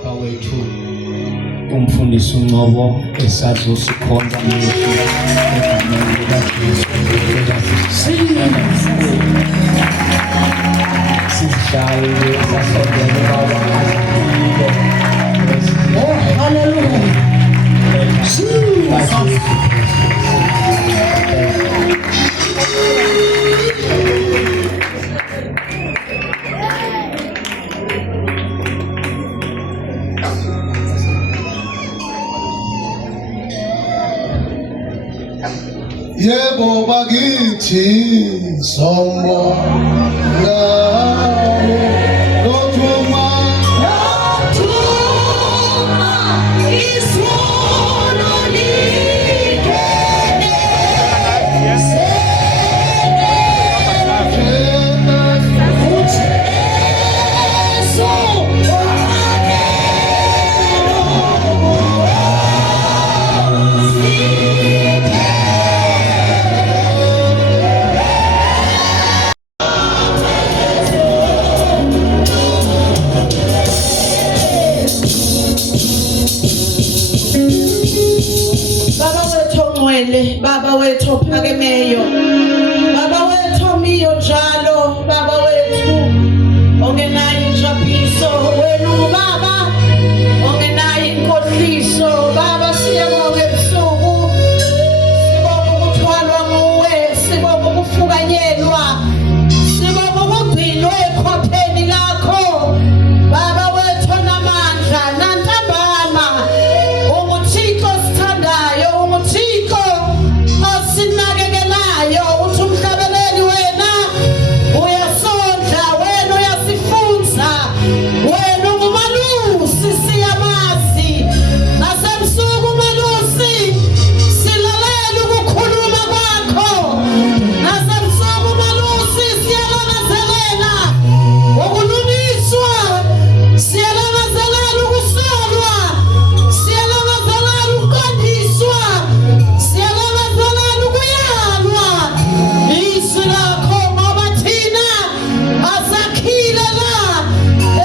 ubaba wethu umfundisi uNqobo esazosikhonza manje egameni likaJesu. Sizishaye sasondele baba. Oh, hallelujah. Jesus. Yebo bakithi sombonga lothuma isono likene Baba wethu ophakemeyo, Baba wethu omiyo njalo, Baba wethu ongenayo injabuliso, wena ubaba ongenayo inkohliso. Baba siyabonga ebusuku, sibonga ukuthwalwa nguwe, sibonga ukufukanyelwa, sibonga ukugcinwa ekhopheni lakho. Baba wethu onamandla nantambama, unguThixo sithandayo, unguThixo osinakekelayo, uthi umhlabeleli wena uyasondla, wena uyasifunza, wena ungumalusi siyamazi. Nasebusuku umalusi silalela ukukhuluma kwakho, nasebusuku umalusi siyalangazelela ukulungiswa, siyalangazelela ukusolwa, siyalangazelela ukuqondiswa, siyalangazelela ukuyalwa izwi lakho, ngoba thina asakhile la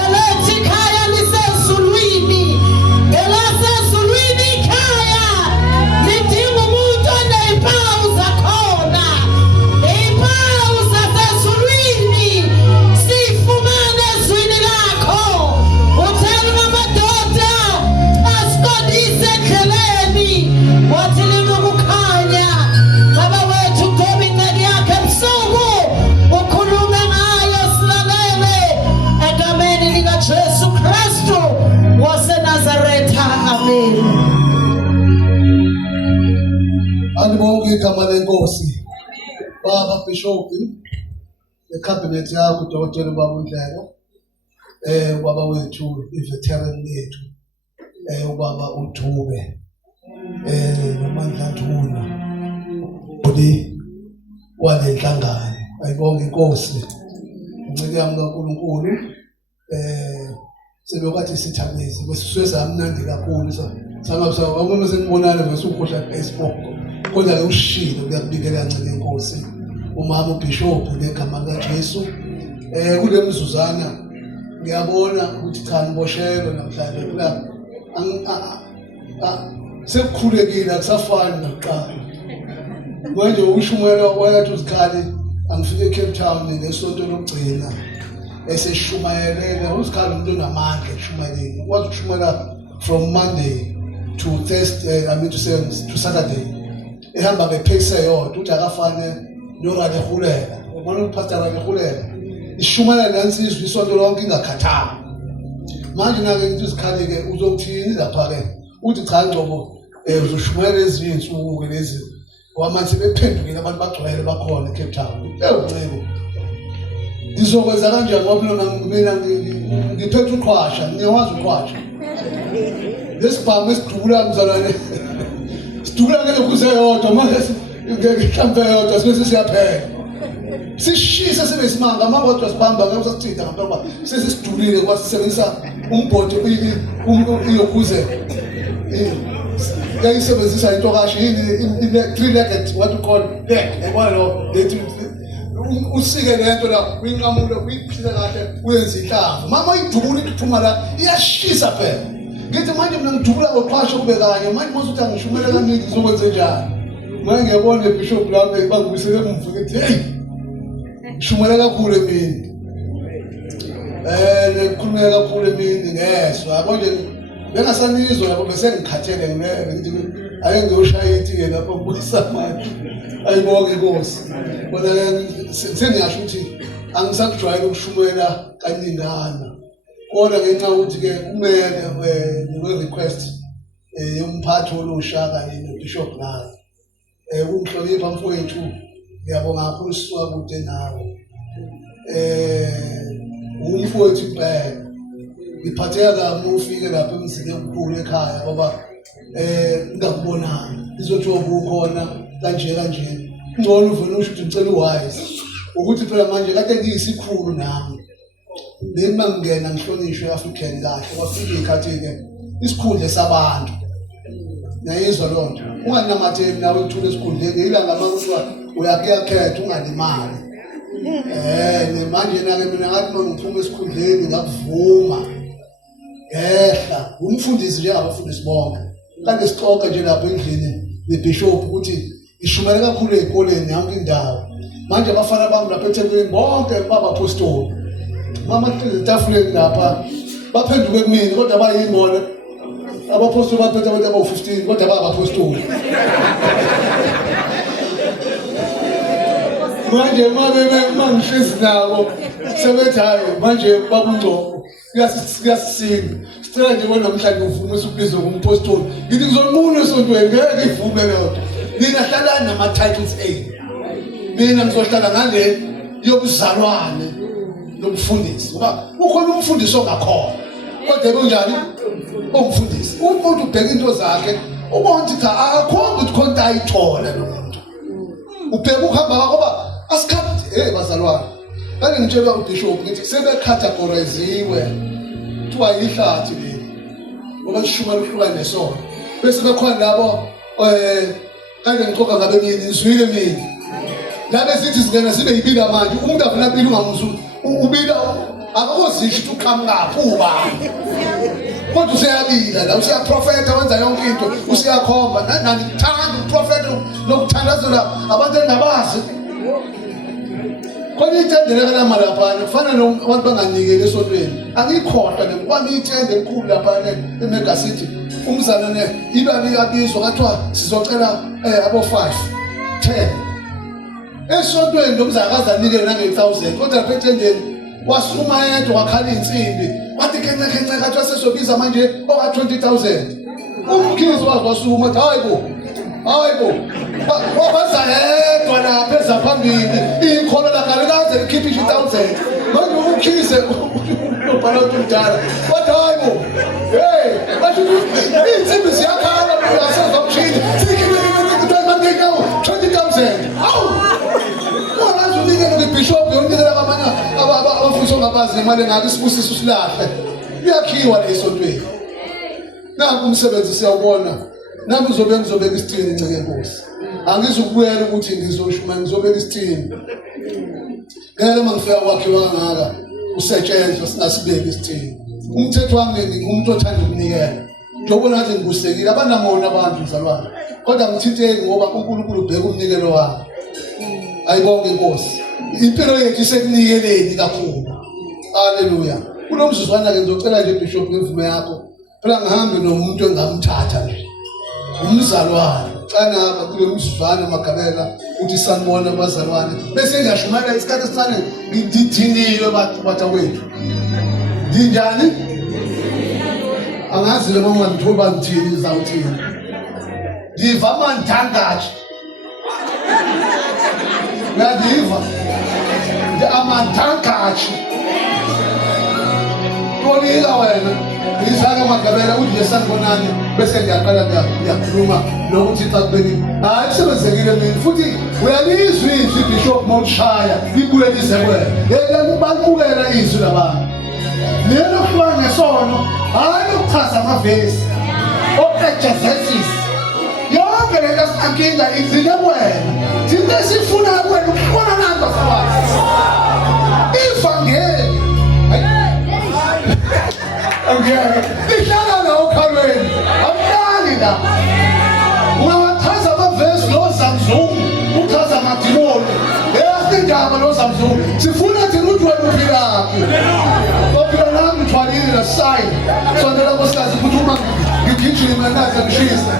elethi ikhaya lisezulwini, elasezulwini ikhaya lidinga umuntu onezimpawu zakhona, izimpawu zasezulwini siyifumane ezwini lakho. Uthela ngamadoda asiqondise endleleni, wathi linokukhanya. Baba wethu ngoba incwadi yakhe ebusuku ukhulume ngayo, silalele egameni likaJesu Kristu waseNazaretha, amen. Alibonke igama lenkosi. Baba Bishop ecabinet yakho Dr. Baba Ndlela, ubaba wethu iveteran lethu, ubaba uDube, noMandla Ntuna odi wale nhlangano. Ayibonke inkosi, incike yami kaNkulunkulu. Sebekwathi sithabeze besizwe samnandi kakhulu sangabusa uma senibonana ngesukhohla Facebook, kodwa ke ushilo kuyabikela kancane inkosi umama uBishop ngegama likaJesu. Kule mzuzana ngiyabona ukuthi cha ngiboshelwe namhlanje kula sekukhulekile akusafani nakuqala. Manje ushumela wayathi uzikhali angifike eCape Town ngesonto lokugcina eseshumayelele uzikhali umuntu onamandla eshumayeleni, wakwazi ukushumela from Monday to Thursday, to Saturday, ehamba ngepace eyodwa, uthi akafane noRale Hulela. Ubona uPastor Rale Hulela ishumela nansi izwi isonto lonke ingakhathanga. Manje nake ngithi uzikhali-ke uzokuthini lapha-ke, uthi cha Ngcobo uzoshumayela ezinye insuku-ke lezi wamanje sebephendukile abantu bagcwele bakhona eCape Town. Ncebo ngizokwenza kanjani ngoba mina ngiphethe uqhwasha, ngiyawazi uqhwasha lesibhamu esidubula mzalwane sidubula ngeke kuze yodwa, manje ngeke yodwa sibe siyaphela sishisa sebesimanga amakodwa sibamba ngeke sasithinta ngoba sesisidulile kwasisebenzisa umbhodi iyokuze yayisebenzisa into kahle yini, three-legged, what you call leg, yabona lo lethi usike lento la uyinqamule uyiphile kahle uyenza inhlamvu mama idubula iphuma la iyashisa phela ngithi manje mina ngidubula ngoqhasho kube kanye manje mase uthi angishumele kaningi ngizokwenza njani manje ngiyabona ibishop lami bangibisele emva ngithi hey shumela kakhulu emini nekhulumela kakhulu emini ngeswa konje bengasanizwa yabo bese ngikhathele ngeke ngithi ake ngiyoshaya ithike lapho ngibuyisa manje ayibonge Nkosi kodwa sengiyasho ukuthi angisakujwayele ukushumela kaningana kodwa ngenxa ukuthi ke kumele we request yomphathi olusha kanye noBishop naye ungihlonipha mfowethu ngiyabonga kakhulu sisuka kude nawe umfowethu impela ngiphatheka kabi ufike lapha emzini omkhulu ekhaya ngoba ngakubonanga izothi ukhona kanje ngcono uvela usho ukuthi ngicela uwise ukuthi phela manje kade ngiyisikhulu nami bema ngena ngihlonishwe African kahle kwafika ikhathi ke isikhundle sabantu nayizwa lonto unganamatheli nawe uthule esikhundleni ilanga makuthiwa uyakhetha ungalimali manje nake mina ngathi mangiphuma esikhundleni ngakuvuma ehla umfundisi nje abafundisi bonke kanti sixoxa nje lapha endlini neBishop ukuthi ishumela kakhulu ezikoleni yonke indawo manje abafana bami lapha eThekwini bonke babapostoli mama hlezi etafuleni lapha baphenduke kumina kodwa bayimona abapostoli baphethe abantu aba-15 kodwa babapostoli manje mangihlezi nabo sebethi hayi manje babungcobo kuyasisinga sicela nje wena namhlanje uvume usubizwe ngumpostoli ngithi ngizonquna esontweni ngeke ivume lento mina hlala nama-titles mina ngizohlala ngale yobuzalwane nomfundisi ngoba ukhona umfundisi ongakhona kodwa kunjani umfundisi umuntu ubheka into zakhe ubona ukuthi cha akakhona ukuthi khona ayithola lo muntu ubheka ukuhamba kwakho ngoba asikhathi bazalwane kanti ngitshela uBishop ngithi sebe-categoriziwe kuthiwa yihlathi leli ngoba lishumela uhlukane nesona bese bekhona labo kanje ngixoxa ngabe mina ngizwile mina labe sithi singena sibe yibila manje umuntu afuna bili ungamuzulu ubila akakuzisho ukuthi uqhamukaphi ubani kodwa useyabila la useyaprofeta wenza yonke into useyakhomba nangikuthanda uprofeta nokuthandazela abantu engabazi kodwa itendele kalama laphana kufana nabantu banganikeli esontweni angikhohlwa ngikwami itende elikhulu laphana eMega City umzalwane ibani yabizwa kathiwa sizocela abo-5 10 esontweni lomzakazi anikele nange-1000 kodwa lapha etendeni wasukuma yedwa wakhala insimbi wathi kence kathiwa sesobiza manje oka-20,000 umkhizi wazi wasukuma wathi hayi bo wabaza yedwa lapha ezaphambili ikholo lakalikaze likhiphishe 1,000 manje ukhize ubhala ukuthi mdala wathi hayi bo basho iy'nsimbi ziyakhala asezomshini sikhiphe 20,000 hawu ungazi unikele kwiBishop yonikela kwamanye abafundisi ongabazi imali engaka isibusiso silahle iyakhiwa le esontweni nanku umsebenzi siyawubona nami ngizobeka isithini ncike Nkosi angizukubuyela ukuthi ngizoshuma ngizobeka isithini ngeke mangifika kwakhiwa kangaka usetshenzwa singasibeki isithini umthetho wami ngumuntu othanda ukunikela njengoba nathi ngibusekile abanamona abantu mzalwane kodwa ngithinteke ngoba uNkulunkulu ubheka umnikelo wami ayibonge Nkosi impilo yethu isekunikeleni kakhulu haleluya kulo mzuzwana ke ngizocela nje Bishop ngemvume yakho phela ngihambe nomuntu engamthatha nje umzalwane cana kule mzuzwana Magabela uthi sanibona abazalwane bese ngiyashumela isikhathi esincane ngididiniwe batawethu njani angazi le mama ngithoba ngithini zawuthini ngiva amantangathi ngadiva amantangathi kolika wena ngizaka Magabela uthi sanibonani bese ngiyaqala ngiyakhuluma nokuthi cha kubeni hayi sebenzekile mina futhi uyalizwa izwi Bishop Molshaya libuye lize kwena yeke ubakubukela izwi labantu lelo kuhlwa ngesono hayi ukuchaza amavesi okujezesisa yonke lento asinankinga igcine wena. Thina sifuna wena ukubona nando sabazi. Ivangeli. Angiyeke. Ihlala la ukhalweni. Awuhlali la. Ungawachaza amavesi lo Samsung, uchaza amadimoni. Eyasindaba lo Samsung. Sifuna thina ukuthi wena uphilaphi. Ngoba nami ngithwalile la sign. Sondela nkosikazi ukuthi uma ngigijima nathi ngishisa.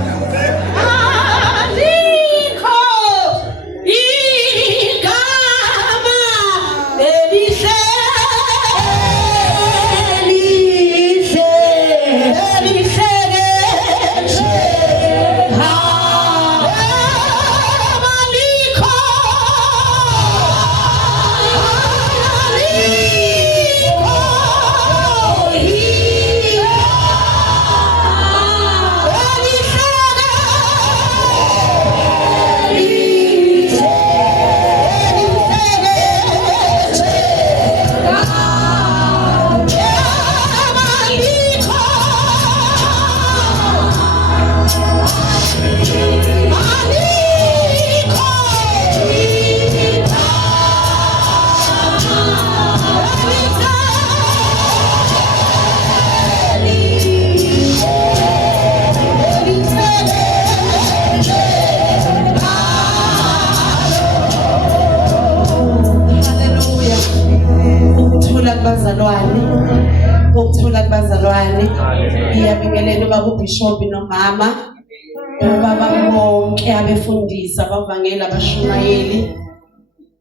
Ukuthula kubazalwane ngiyabingelela ubaba uBishop nomama ubaba bonke abefundisi abavangeli abashumayeli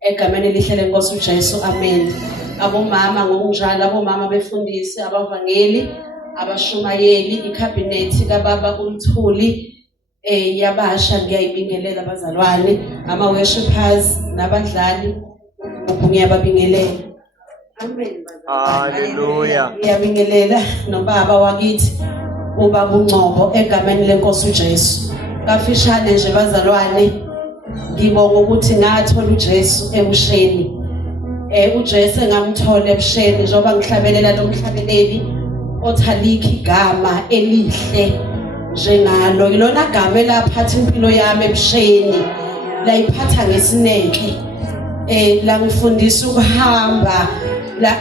egameni elihle lenkosi uJesu amen. Abomama ngokunjalo abomama befundisi abavangeli abashumayeli ikhabhinethi kababa uLthuli yabasha ngiyayibingelela abazalwane ama worshipers nabadlali ngiyababingelela. Amen. Hallelujah. Ngiyabingelela nobaba wakithi ubaba uNgcobo egameni lenkosi uJesu. Kafishane nje bazalwane ngibonga ukuthi ngathola uJesu ebusheni. uJesu engamthola ebusheni njengoba ngihlabelela lo mhlabeleli othalika igama elihle njengalo. Ilona gama elaphatha impilo yami ebusheni. Layiphatha ngesineke. La ngifundisa ukuhamba.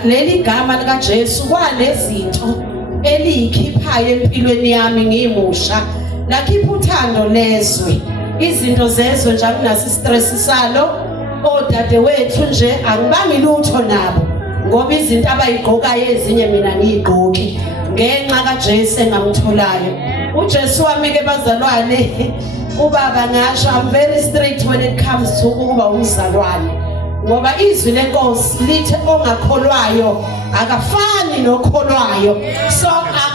Leli gama lika Jesu kwanezinto elikhiphayo empilweni yami ngimusha. Lakhipha uthando lezwe. Izinto zezwe nje akunasi stress salo. Odade wethu nje angibangi lutho nabo. Ngoba izinto abayigqokayo ezinye mina ngiyigqoki ngenxa kaJesu engamtholayo. uJesu wami ke bazalwane ubaba ngasho I'm very strict when it comes to ukuba umzalwane. Ngoba izwi lenkosi lithi ongakholwayo akafani nokholwayo. So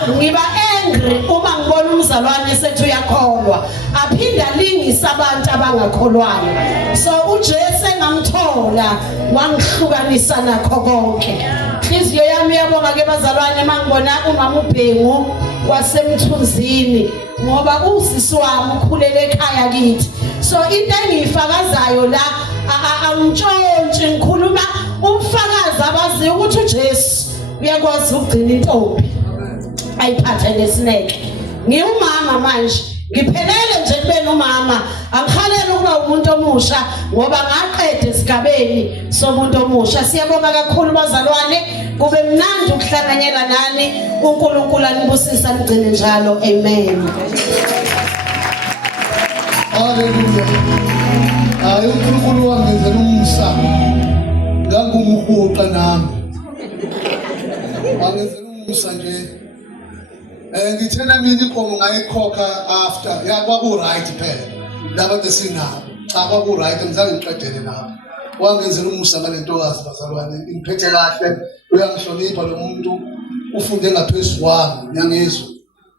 ngiba angry uma ngibona umzalwane sethu uyakholwa aphinda lingisa abantu abangakholwayo. So uJesu engamthola wangihlukanisa nakho konke. Inhliziyo yami yabonga ke bazalwane mangibona umama uBhengu wasemthunzini ngoba usisi wami ukhulele ekhaya kithi. So into engiyifakazayo la angitshontshe ngikhuluma umfakazi abaziyo ukuthi uJesu uyakwazi ukugcina intombi ayiphathe nesineke. Ngiyumama manje ngiphelele nje kube nomama angikhalele ukuba umuntu omusha ngoba ngaqeda esigabeni somuntu omusha. Siyabonga kakhulu bazalwane kube mnandi ukuhlanganyela nani. uNkulunkulu anibusisa nigcine njalo amen. Hallelujah. uNkulunkulu wangenzela umsa ngangumuhuqa nami. Wangenzela umsa nje. Ngithena mina inkomo ngayikhokha after yakwaku right phela. Laba desinabo. Cha kwaku right ngizange ngiqedele nabo. Wangenzela umusa ngalentokazi bazalwane. Ngiphethe kahle uyangihlonipha lo muntu ufunde ngaphezulu kwami nyangizwe.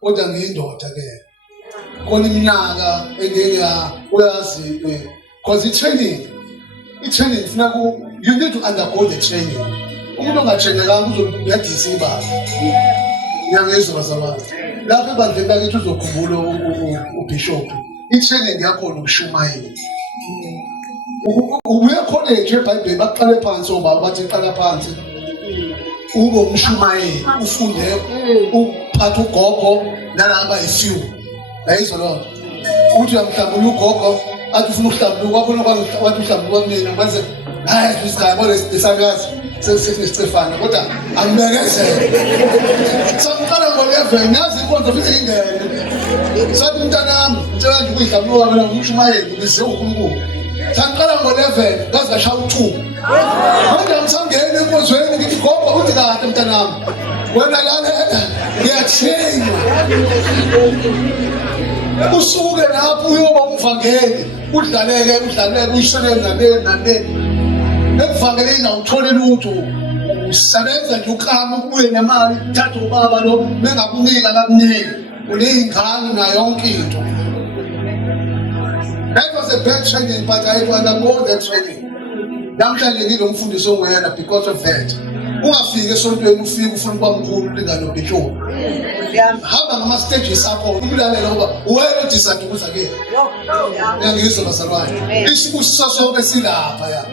Kodwa ngiyindoda ke. Kona iminyaka engeke uyazi because i-training funa you need to undergo the training. Umuntu ongatrainekanga uzobuyadisiba. Ngiyangizwa bazalwane. Lapho ebandleni lakithi uzokhumbula uBishop. I-training yakho ukushumayela. Ubuye college eBhayibheli baqale phansi obaba bathi qala phansi. Ube umshumayeli ufunde uphatha ugogo nalaba ifew. Ayizwa lo. uthi uyamhlambula ugogo athi ufuna ukuhlambuluka wakhona wathi uhlambuluka kumina kwenze hayi isikhaya lesakazi sesifana kodwa angibekezele samqala ngo-11 ngazi inkonzo futhi ingene sathi mntanami ngicela nje ukuyihlambuluka mina ngumshumayeli ngize uNkulunkulu samqala ngo-11 ngazi ngashaya u2 manje ngisangena enkonzweni ngithi gogo uthi kade mntanami wena lalela ngiyathenga usuke lapho uyoba umvangeli udlaleke uyishele nane evangelini awuthole lutho usebenza nje uklama ukubuye nemali thatha ubaba lo bengakunika kakunika uneyingane na yonke into. That was a bad training, but I undergo that training. Namhlanje ngilomfundisi ongwena because of that. Ungafike esontweni ufike ufuna ukuba mkhulu lingalo bishop. Hamba ngama stages akho ukulalela uba wena udisadukuza ke. Ngiyizwa basalwane. Isibusiso sonke silapha ya.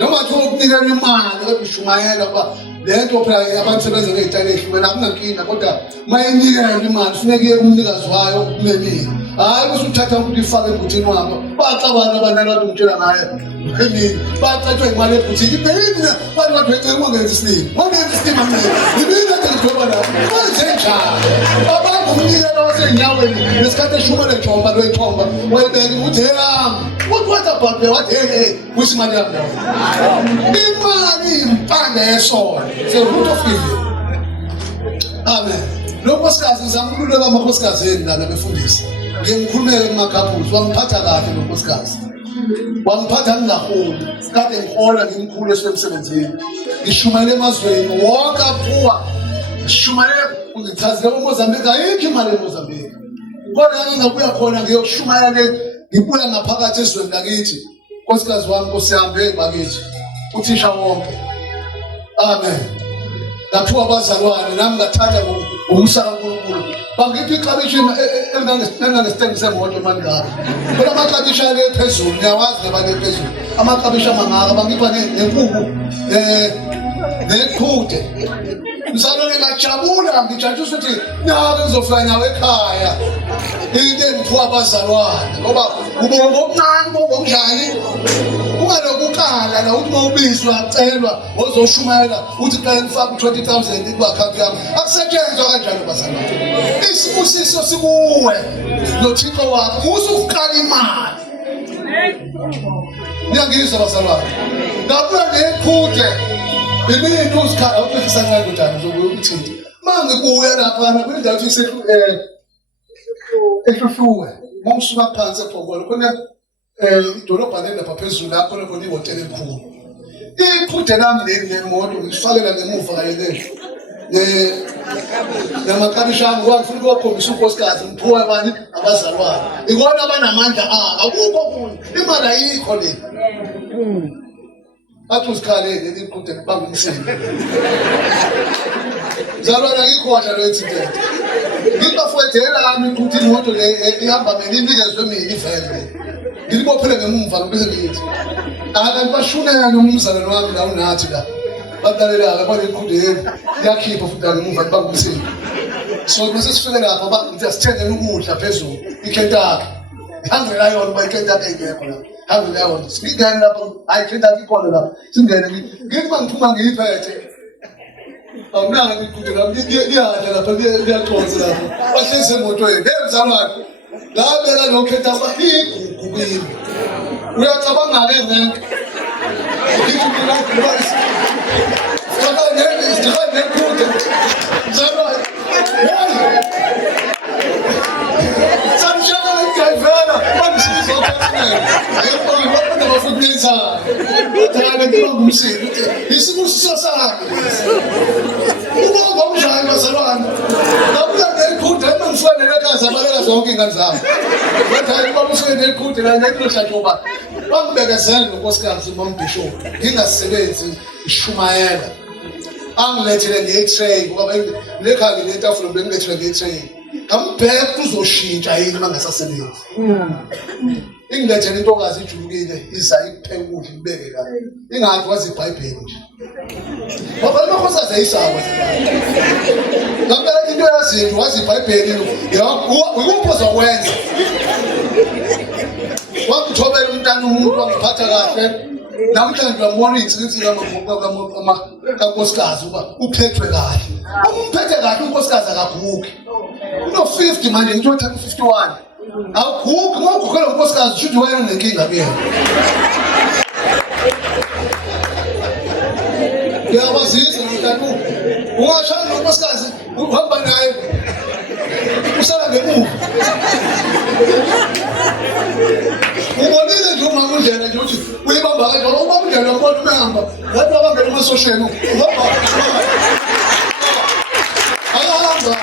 Noma kuthi ukunikela imali ebishumayela kuba lento phela abasebenza ngezitayile ehlukene akunankinga kodwa mayinikela imali kufanele umnikazi wayo umemile. Hayi usuthatha ukuthi ifake ebuthini wakho baxabana abanalo abantu umtshela ngaye emini baxatshwe imali ebuthini ibhekile abantu bathwethe umongenza isilimo mongenza isilimo manje ibina ngidroba la kwenze njalo abantu umnikelo wasenyaweni nesikhathi eshumela ejomba loyithomba wayibeka ukuthi what about me what kusimali yami imali impande yesono the root of evil. Amen. Lonkosikazi ngizamkhululeka amakhosikazini lana befundisa ngimkhulumele kumakhaphuli wangiphatha kahle lonkosikazi wangiphatha ngingaholi kade ngihola ngimkhulu esemsebenzini ngishumayele emazweni wonke aphuwa ngishumayele ngithazile eMozambique ayikho imali eMozambique kodwa ngingabuya khona ngiyokushumayela ngibuya ngaphakathi ezweni lakithi nkosikazi wami Nkosi yami bakithi uthisha wonke. Amen. Ngaphiwa abazalwane nami ngathatha umsaka uNkulunkulu bangiphi ixabishi engangesithengise semoto manje ngapha kodwa amaxabishi ale phezulu ngiyawazi nabale phezulu amaxabishi amangaka bangipha nenkukhu neqhude ngizalwane ngajabula ngijatshisa ukuthi nake ngizofika nawe ekhaya into engiphiwa abazalwane ngoba ubongo okuncane ngokunjani ungalokukala la uthi mawubizwa acelwa ozoshumayela uthi xa ngifaka 20,000 kuaccount yami akusetshenzwa kanjalo bazalwane isibusiso sikuwe noThixo wakho usuqala imali ngiyangizwa bazalwane ngabuya neqhude ibintu usikhala uphefisa ngayo njani zokuthi mangikuya lapha kwindawo ehlufluwe mawusuka phansi ephongolo khona idolobha lapha phezulu lapho khona ihotela enkulu iqhude lami nemoto ngifakela ngemuva kayelesho namakabishi ami wangifuna ukukhombisa unkosikazi ngiphuwa abanye abazalwane ikona abanamandla akukho kunye imali ayikho le athi usikhalele liqhude libamba umsindo zalwana ngikhoja lo incident ngibafwedela ami ukuthi imoto le ihamba mina inikezwe mina ivele ngilibophele ngemumva bese ngithi akanti bashunela nomzalwane wami la unathi la badalela abanye iqhudeni yakhipha futhi ngemumva libamba umsindo so bese sifike lapha bathi asithengele ukudla phezulu iKentaki ngihambela yona bayiKentaki engekho lapha hangela yona singene lapha ayiKentaki ikhona lapha singene ngithi mangiphuma ngiyiphethe awunanga iqhude lapha ngiyadla lapha ngiyaxoxa lapha bahleze emotweni mzalwane labeka lo Kentaki igugu kimi uyacabanga ke ngenke ngithi mina ngibasi Stefan kude mzalwane samshaka ngayivela bangisiza ukuthenga ayibona abantu abafundisa bathana ngomsindo isibusiso sakhe ubonga umjani bazalwane ngabuya ngekude mangifanele kaza baleka zonke ingane zami bathi baba usuke ngekude la ngekuhlathuba bangibekezela nonkosikazi uMbishop ngingasebenzi ishumayela angilethele nge-tray ngoba lekhali letafula bengilethele nge-tray ambheka uzoshintsha yini mangasasebenzi ingilethele intokazi ijulukile iza ikupheka ukudla ibeke la ingathi wazi iBhayibheli nje Ngoba amakhosikazi ayisawa. Ngempela into yazinto wazi iBhayibheli ukuphi ozokwenza. Wakuthobela umntana umuntu wangiphatha kahle. Namhlanje uyambona insizwa kankosikazi uba uphethwe kahle. Umphethe kahle unkosikazi akagugi. Uno-50 manje ngithiwa uthatha u-51. Awugugi ngokugugela unkosikazi ushuthi wena nenkinga kuyena. Ngiyabazisa namhlanje ungashaya nonkosikazi uhamba naye usala ngemuva. Ubonile nje umama uNdlela nje uthi uyibamba kanjalo umama uNdlela wabona umehamba ngathi abambele emasosheni uhamba ahamba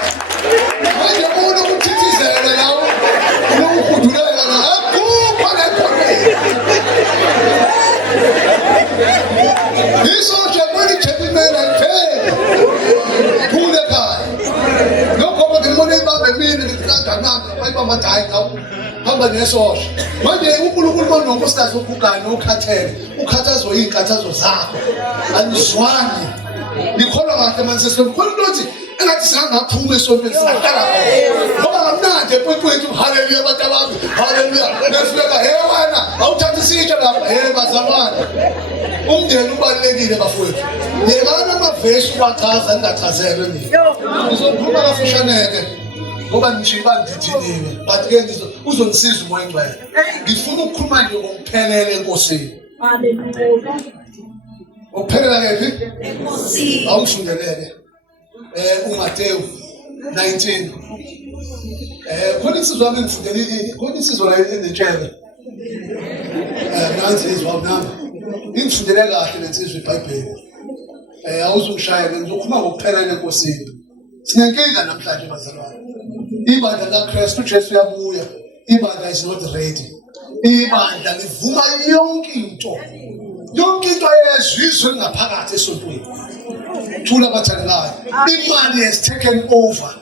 manje ubona ukuthithizela lawo unokukhuduleka akukho lekhoneni isoshe kweli gentleman ayiphele khule ekhaya lokho ngibona ibambe mina ngikadana bayibamba hayi hamba nesosha manje uNkulunkulu uma unonkosikazi ogugane ukhathele ukhathazwa izinkathazo zakho anizwani ngikholwa kahle manje sesikhona ukuthi engathi singaphuma esontweni singahlala ngoba ngamnandi ephwethu haleluya abantu abami haleluya nefika wena awuthatha isitsha lapha bazalwane umndeni ubalekile bafowethu yekana amavesi ubachaza ningachazelwe mina ngizokhuluma kafushaneke ngoba ngisho bandithiniwe but ke uzongisiza umoya ngcwele ngifuna ukukhuluma nje ngokuphelele enkosini haleluya ukuphelela kephi enkosini awufundeleke uMateyu 19 khona isizwe wami ngifundele khona isizwe la enetshebe nansi izwa nami ngifundele kahle lensizwe iBhayibheli awuzungishaya ngizokhuluma ngokuphelele enkosini sinenkinga namhlanje bazalwane ibandla laKristu uJesu uyabuya ibandla is not ready ibandla livuma yonke into yezizwe ngaphakathi esontweni thula bathandekayo imali has taken over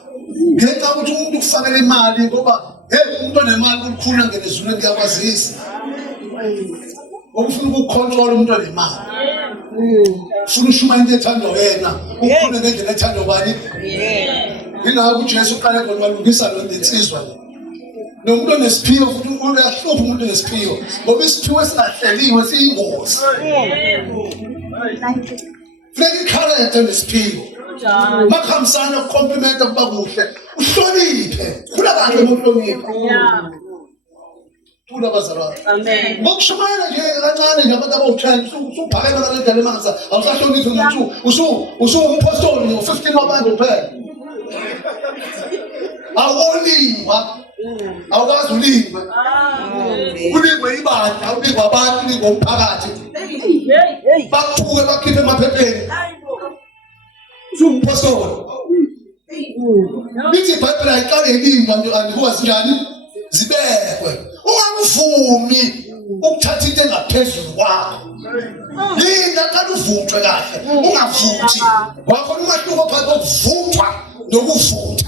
ngenxa ukuthi umuntu ufakela imali ngoba umuntu onemali ukukhula ngelizweni ngiyabazisa ukufuna ukucontrol umuntu onemali ufuna ushuma into ethandwa wena ukhule ngendlela ethandwa bani ingakho uJesu uqale khona balungisa lo insizwa nomuntu onesiphiwo futhi uyahlupha umuntu onesiphiwo ngoba isiphiwo esingahleliwe siyingozi funeka ikharacter nesiphiwo makhambisana ukukomplimenta kuba kuhle uhloniphe khula kahle ngokuhlonipha thula bazalwane amen ngokushumayela nje kancane nje abantu abawuthanda usuphakela kalendlela emangaza awusahloniphi umuntu usumpostoli no15 wabantu kuphela awolingwa awukazi ulingwe ulingwe ibandla ulingwe abantu ulingwe umphakathi bakuthuke bakhiphe emaphepheni usumpostoli lithi iBhayibheli ayiqale ilingwa nje andikwazi njani zibekwe ungavumi ukuthatha into engaphezulu kwakho linda qala uvuthwe kahle ungavuthi wakho umahluko phakathi kokuvuthwa nokuvutha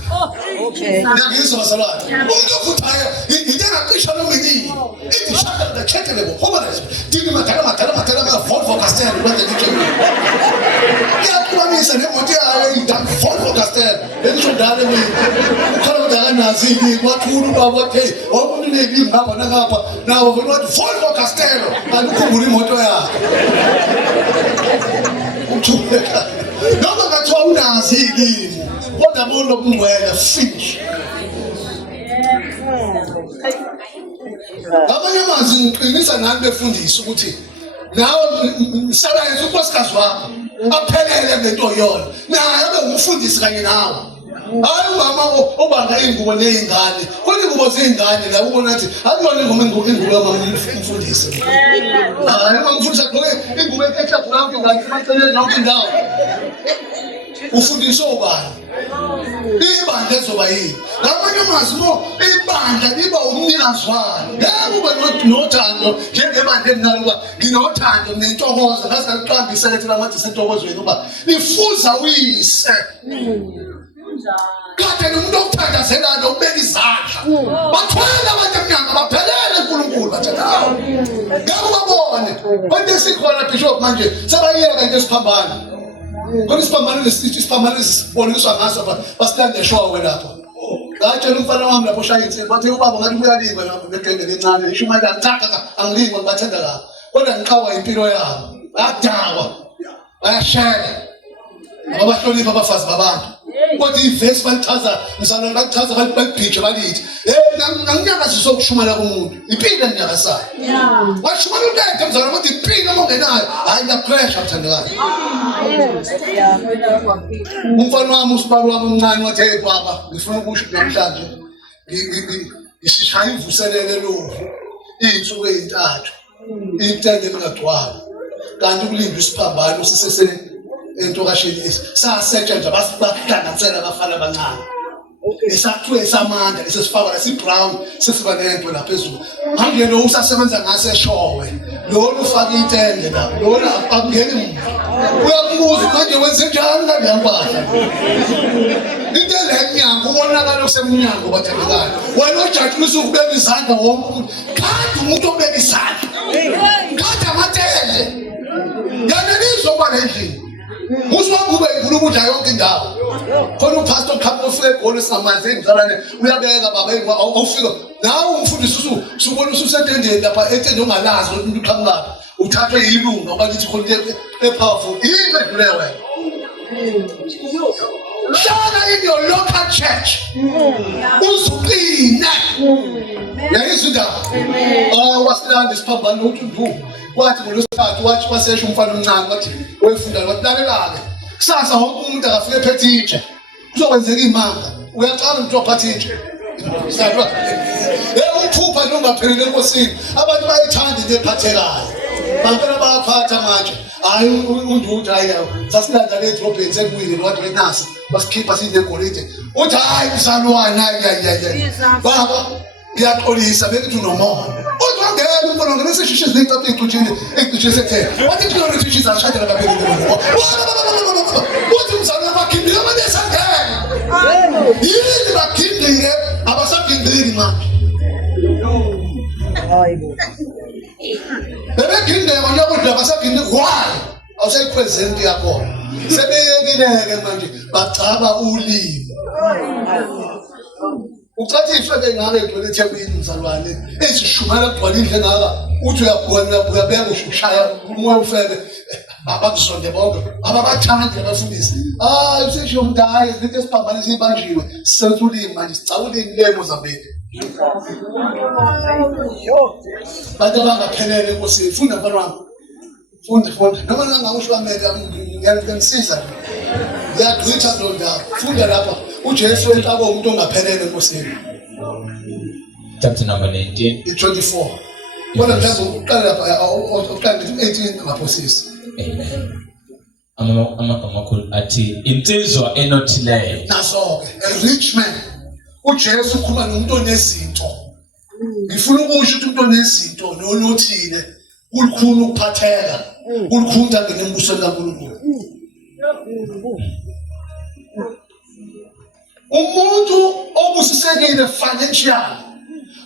ngiyizwa bazalwane umuntu ovuthayo into engacisha nomini ithi shaka the ngoba dini madala Volvo Castel kwenze ngitsho iyaxhumanisa nemoto yayo idam Volvo Castel ngisho ndale mina ukhala udakanazi ikwathula ubaba hey umuntu nebi ngapha nakapha nawo wathi Volvo Castel andikhumbula imoto yakhe uthuleka noma ngathiwa unazi ikini kodwa bona lokungcwele finish abanye amazwi ngiqinisa nani befundisa ukuthi nawe msebenzi unkosikazi wakho aphelele ngento yona naye abe umfundisi kanye nawe hayi umama obanga ingubo nezingane kodwa ingubo zezingane la ubona ukuthi akuyona ingubo umfundisi hayi umfundisi agqoke ingubo ekhapha lapho ngathi maceleni yonke indawo ufundisa obani ibandla ezoba yini ngamanye amazwi ibandla liba umnikazi walo ngeke ube nothando njengebandla elinalo uba nginothando nentokozo ngasiqambisa lethi lamathi sentokozweni uba lifuza uyise kade nomuntu okuthandazelayo ubeka izandla bathwele abantu emnyama baphelele uNkulunkulu bathathayo ngeke ubabone kodwa sikhona bishop manje sebayeka into esiphambana Kodwa isiphambano esibonisa ngaso basilande showe lapho. Ngatshela umfana wami lapho shaya insini bathi ubaba ngathi uyalingwa lapho begenge lencane isho imali angicaka angilingwa ngibathanda kabi. Kodwa ngiqhawa impilo yabo. Bayadawa. Bayashaya. Abahlonipha abafazi babantu. Kodwa ivesi balichaza msana bachaza balibhije balithi anginyakazi sokushumana komuntu impilo enyakasayo washumana ulethe mzana ukuthi impilo ongenayo hayi la pressure mthandekazi umfana wami usibalo wami omncane wathi hey baba ngifuna ukusho namhlanje ngishaya ivuselele lovu izinsuku ezintathu intenge lingagcwala kanti kulinda isiphambano sisese entokashini saseja nje basihlanganisela abafana abancane esakuthiwe esamanda esesifaka lesi-brown sesiba nento laphezulu manje lo usasebenza ngase eshowe lona ufaka intende lapho lona akungeni muntu uyakubuza manje wenze njani ngaleya mpahla intende emnyango ubonakala kusemnyango bathandekayo wena ojatulisa ukubeka izandla wonke umuntu kanti umuntu obeka izandla kanti amatende yanelizwa endlini Muswakube inkulumo yonke indawo. Khona upastor khapho ufike egoli samanzi engizalane uyabeka baba awufika. Nawe umfundisi usubona ususentendeni lapha etende ongalazi ukuthi uqhamuka. Uthathwe yilunga ngoba lithi khona epowerful. Yini edlule wena? Hlala in your local church. Uzuqina. Yayizindaba. Wasilanda isiphambano ukuthi wathi ngolosithathu wathi kwasesha umfana omncane wathi wefunda wathi lalelake kusasa wonke umuntu akafike ephethe itshe kuzokwenzeka imanga uyaqala umuntu ophathe itshe sadwa umphupha nongaphelele enkosini abantu bayithanda into ephathekayo bantwana bayaphatha manje hayi unduthi hayi sasilanda le drobheni sekuwile wathi wenasi basikhipha sinegolide uthi hayi msalwane hayi baba ngiyaxolisa bekithi unomoya ngeke umfana ngesishishisi leqaphe ixutshile sethe wathi kulo lethishisa ashadela kapheli ngoba uthi mzana bakhindile abanesangena yini bakhindile abasakhindile manje hayibo bebekhindile manje abasakhindile why awusayipresent yakho sebeyekileke manje bachaba ulimi ucathi ifeke ngake egcwele eThekwini mzalwane ezishumela kugcwala indle ngaka uthi uyabeka ushaya umoya ufeke abakuzonde bonke ababathandi abafundisi usisho umdayi izinto esiphambanisa ibanjiwe senza ulimi manje sicawule inlemo Mozambique bantu abangaphelele enkosini funda mfana wami funda noma ngangakusho kwamele ngiyanisiza ngiyagqitha lo ndaba funda lapha uJesu entabo umuntu ongaphelele enkosini chapter number 19 24 bona mhlawumbe uqala lapha uqala 18 ngaphosisi amen amagama amakhulu athi insizwa enothileyo naso-ke a rich man uJesu ukhuluma nomuntu onezinto ngifuna ukusho ukuthi umuntu onezinto nonothile kulukhulu ukuphatheka kulukhulu angene embusweni kaNkulunkulu umuntu obusisekile financial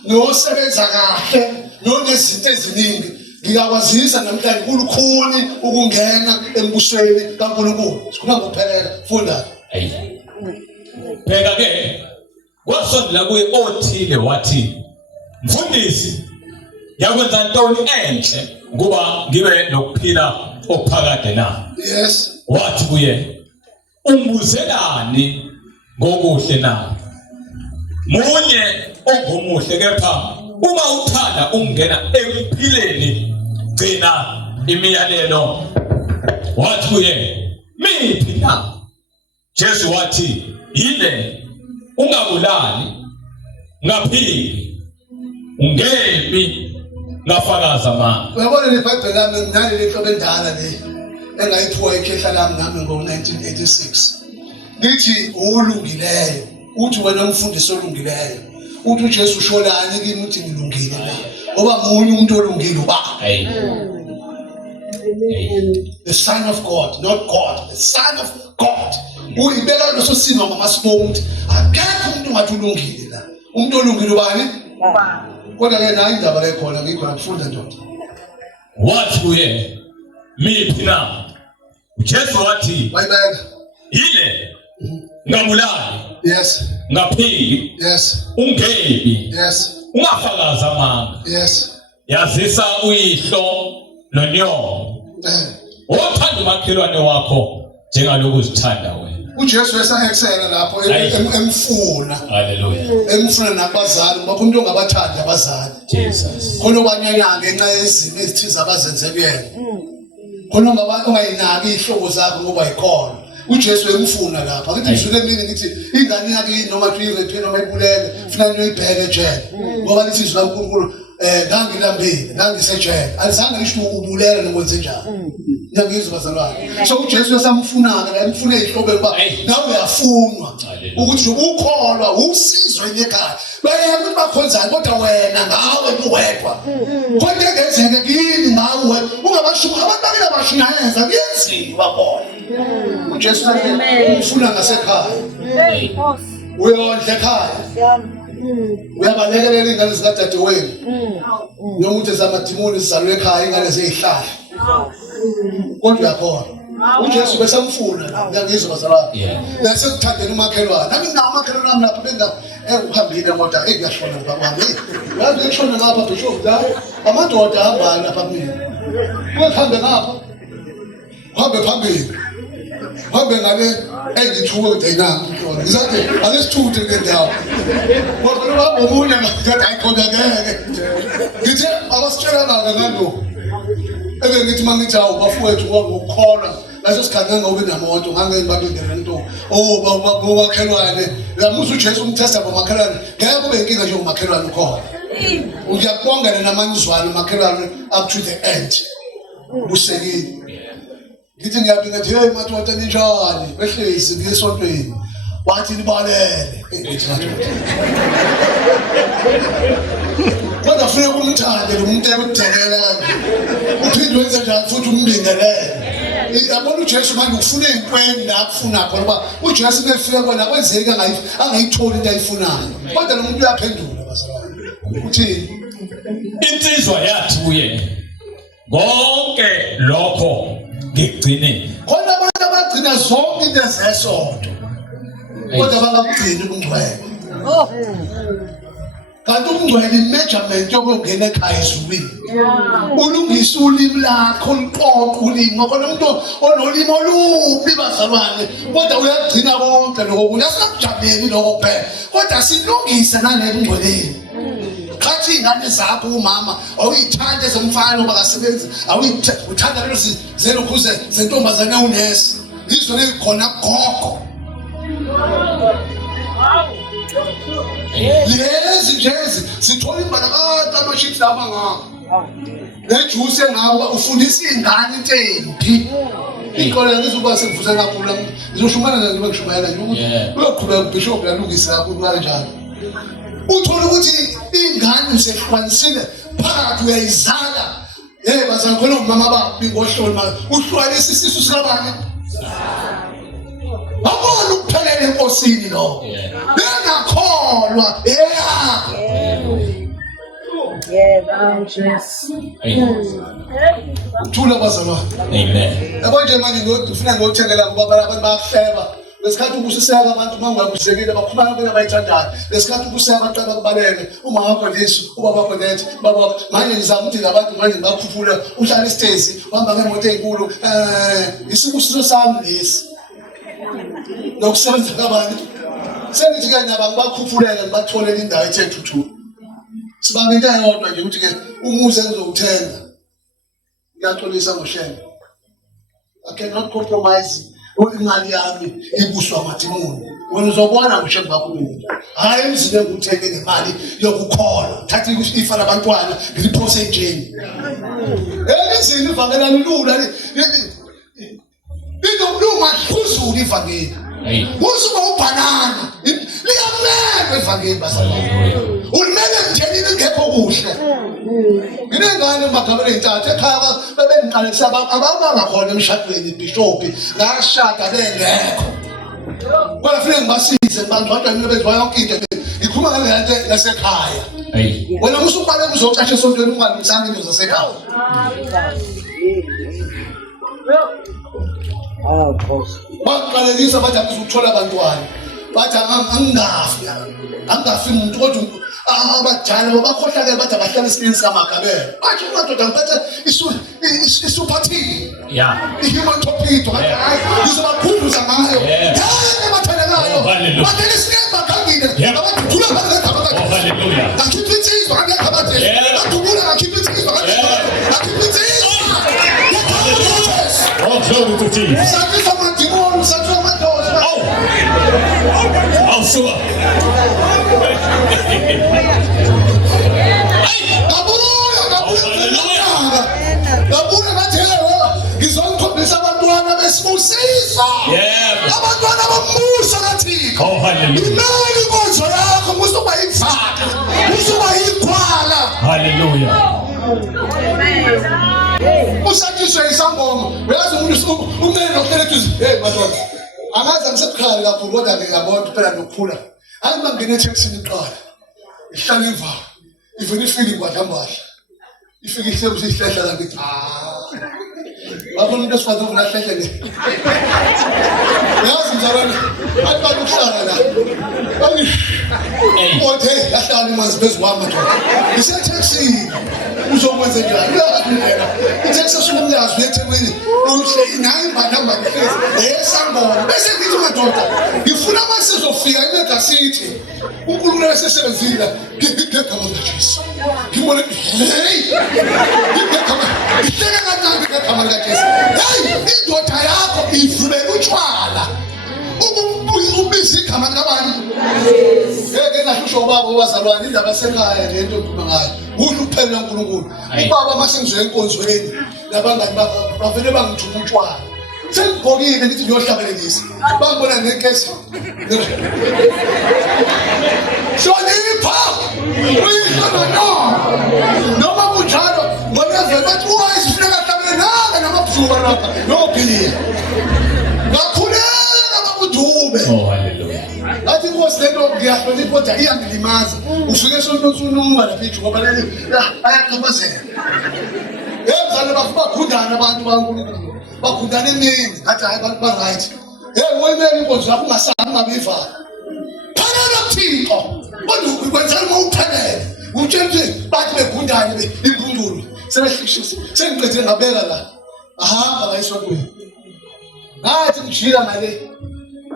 nosebenza kahle nonezinto eziningi ngiyakwazisa namhlanje kulukhuni ukungena embusweni kaNkulunkulu sikhuluma ngokuphelela funda pheka ke kwasondela kuye othile wathi mfundisi yakwenza ntoni enhle kuba ngibe nokuphila okuphakade na yes wathi kuye umbuzelani ngokuhle na munye ongomuhle kepha uma uthanda ungena ekuphileni gcina imiyalelo wathi kuye miphi na Jesu wathi yile ungabulali ngaphili ungemi ngafakaza manje uyabona le Bible lami nginale lenhlobo endala le engayiphiwa ikhehla lami nami ngo-1986 lithi ulungileyo uthi wena umfundisi olungileyo uthi uJesu usholani kimi uthi ngilungile la ngoba munye umuntu olungile uba the son of God not God the son of God uyibeka leso simo ngamasport akekho umuntu ngathi ulungile la umuntu olungile ubani kodwa ke nayi indaba lekhona ngikho ngifunda ndoda wathi kuye miphi na uJesu wathi bayibeka. ile ngabulali Yes. ngaphili Yes. ungebi Yes. ungafakaza amanga Yes. yazisa uyihlo nonyoko othanda umakhelwane wakho njengalokhu uzithanda wena. uJesu esahexela lapho emfuna. Hallelujah. Emfuna nabazali ngoba umuntu ongabathandi abazali. Jesus. Khona okwanyanya ngenxa yezimo ezithize abazenze kuyena. Khona ungayinaki ihlobo zakho ngoba yikhona. uJesu emfuna lapha. Ngithi ngisuke emini ngithi ingane yakhe noma tuyirephe noma ibulele kufanele uyoyibheke ejele. Ngoba lithi izwi laNkulunkulu ngangilambile ngangisejele. Alizange lisho ubulele nokwenze njalo. Ngiyangizwa bazalwane. So uJesu esamfuna ke emfune ihlobo ukuba nawe uyafunwa ukuthi ukholwa usizwe ekhaya. Bayeke bakhonzayo kodwa wena ngawe uwedwa. Kodwa engenzeke kini ngawe ungabashuku abantu bakela bashinayeza kuyenziwa bona. uJesu ufuna ngasekhaya. Uyondla ekhaya. Uyabalekelela ingane zikadadewenu. Noma uthi zamadimoni zizalwe ekhaya ingane zezihlahla. Kodwa yakhona uJesu besamfuna ngiyangizwa bazalwane. Nasekuthandeni umakhelwane. Nami nginawo umakhelwane wami lapha benga uhambile ngoda engiyashona ngabami. Yazi ngishona ngapha bishop la. Amadoda ahamba lapha kumina. Uhambe ngapha. Hambe phambili. Hambe ngale engithuke ngidayina ngishona. Ngizathi alesithuthe ngendawo. Ngoba lo omunye ngathi ayikhona ngeke. Ngithe abasitshela ngalo. Ebe ngithi mangithi awubafowethu ngokukholwa naso sikhathi ngobe namoto ngangeni balindele into bakhelwane lamusa uJesu umthesta bomakhelwane ngeke kube inkinga nje umakhelwane ukhona uyakubongela namanizwana umakhelwane up to the end usekile ngithi ngiyaphinga nje hey madoda ninjani behlezi ngesontweni wathi libalele kodwa ufuna ukumthande lo muntu ekudelela uphinde wenze njani futhi umbingelele. Yabona uJesu manje ufuna inkweni la kufuna khona ngoba uJesu befika kona kwenzeka angayitholi into ayifunayo kodwa lo muntu uyaphendula bazalwane uthi insizwa yathi kuye konke lokho ngigcine. khona abantu abagcina zonke into ezesonto kodwa bangakugcini ubungcwele. Kanti ubungcwele imeasurement yokungena ekhaya ezulwini. Ulungisa ulimi lakho uliqoqe ulimi ngoba umuntu onolimi olubi bazalwane kodwa uyagcina konke lokho uyasakujabuleli lokho kuphela kodwa silungisa nalebungcweleni. Khathi ingane zakho umama awuyithanda ezomfana ngoba akasebenzi awuyithanda lezo zelokhuze zentombazane unesi izwe lekhona gogo. Lezi njezi sithola imbalakade amaships lama ngakho. Lejuice engaba ufundisa ingane into embi. Ikole ngizoba sevuza kakhulu ngizoshumana naye ngishumayela nje ukuthi uyoqhubeka ubishop yalungisa kakhulu kanjalo. Uthola ukuthi ingane usehlukanisile phakathi uyayizala. Bazana khona umama babo ngohlolo manje uhlwalisa isisu sikabani. Abona ukuphelela enkosini lo. Bengakholwa Thula bazalwane. Amen. Yabo nje manje ngifuna ngokuthengela ngoba abantu bayahleba. Lesikhathi ukusiseka abantu mangakusekile bakhuluma bena bayithandayo. Lesikhathi ukuseka abantu abakubaleke uma wakho Yesu ubaba wakho nethi baba manje ngizama ukuthi labantu manje ngibakhuphula uhlala isitezi uhamba ngemoto enkulu isibusiso sami lesi. Nokusebenza kabantu sengithi ke naba ngibakhuphulele ngibatholele indawo ethe thuthu. Sibanga into eyodwa nje ukuthi ke umuze ngizowuthenga. Ngiyaxolisa ngoshela. I cannot compromise imali yami ibuswa amadimoni. Wena uzobona ngisho ngakuweni. Hayi emzini engikuthenge ngemali yokukholwa. Thatha ifa labantwana ngiliphose ejeni. Emzini ivangela lilula Lilunga phuzulu ivangeli. Usuba ubanana. Liyamela ivangeli bazalwane. Ulimele mthenini ngekho kuhle. Ngingane magabele intathu ekhaya bebengiqalisa abangakho emshadweni bishop ngashada bengekho. Kodwa kufanele ngibasize abantu kodwa bezwa yonke into ikhuluma ngale nto yasekhaya. Wena usuqale uzocatsha esontweni ungalungisanga into zasekhaya. baqalekisa bathi akuzukuthola abantwana bathi angafi umuntu kodwa abadala bakhohlakele bathi abahlala esikini sikamagabela bathi umadoda ngiphethe i-super T i-human torpedo ngizobakhumbuza ngayo ebathandekayo bathela isikeni bagangile abaduthula akhipha insizwa angekhabade badubula akhipha insizwa akhipha insizwa Oh, glory to Jesus. usathiswa amadimoni usathiswa amadoda Oh, sure. Ngabuya ngathewe ngizongikhombisa abantwana besibusisa abantwana bombuso kaThixo imali inkonzo yakho musuba yifaka musuba yikhwala Hallelujah. usathiswe isangoma uyazi umuntu umene nokuletha hey madodana angazi angisebukhali kakhulu kodwa ngiyabona phela nokukhula angiba ngene ethekisini iqala ihlala imva ivele ifike ngwadlambadla ifike ihlebo sihlehla kanti babona umuntu esifazwe ukunahlehle le yazi mzalwane ayibani ukuhlala la othe yahlala imanzi phezu kwami madoda isethekisini uzokwenza njani uyakudlela ithekisi esukumnyazi uyethekwini naye imbadamba ngihlezi esangoma bese ngithi madoda ngifuna uma sizofika eMega City uNkulunkulu esesebenzile ngegama likaJesu ngibone hey ngegama ihlele kancane ngegama likaJesu hey indoda yakho ivumela utshwala ubisi igama likabani ngeke ngasho ubaba wazalwane indaba yasekhaya lento ekhuluma ngayo udla ukuphelela uNkulunkulu ubaba masengizwe enkonzweni labangani bavele bangithuka utshwala sengibhokile ngithi ngiyohlabelelisa bangibona nenkesi hlonipha uyihlola noma kunjalo ngolevele bathi uwayisifuneka hlabelelanga namabhuzuka lapha nophila ngakhuleka babudube athi inkosi lento ngiyahlonipha kodwa iyangilimaza ufike esontonsununga lapha ijuba balele ayaxhaphazela yemzane bafuna abantu baNkulunkulu bagundana emini ngathi hayi abantu ba-right hey wemele inkonzo yakho ungabivala phanela kuThixo kodwa ukwenzela uma uphanele utshela ukuthi bathi begundane impundulo sebehlishisa sengiqedile ngabeka la ahamba la esontweni ngathi ngijila ngale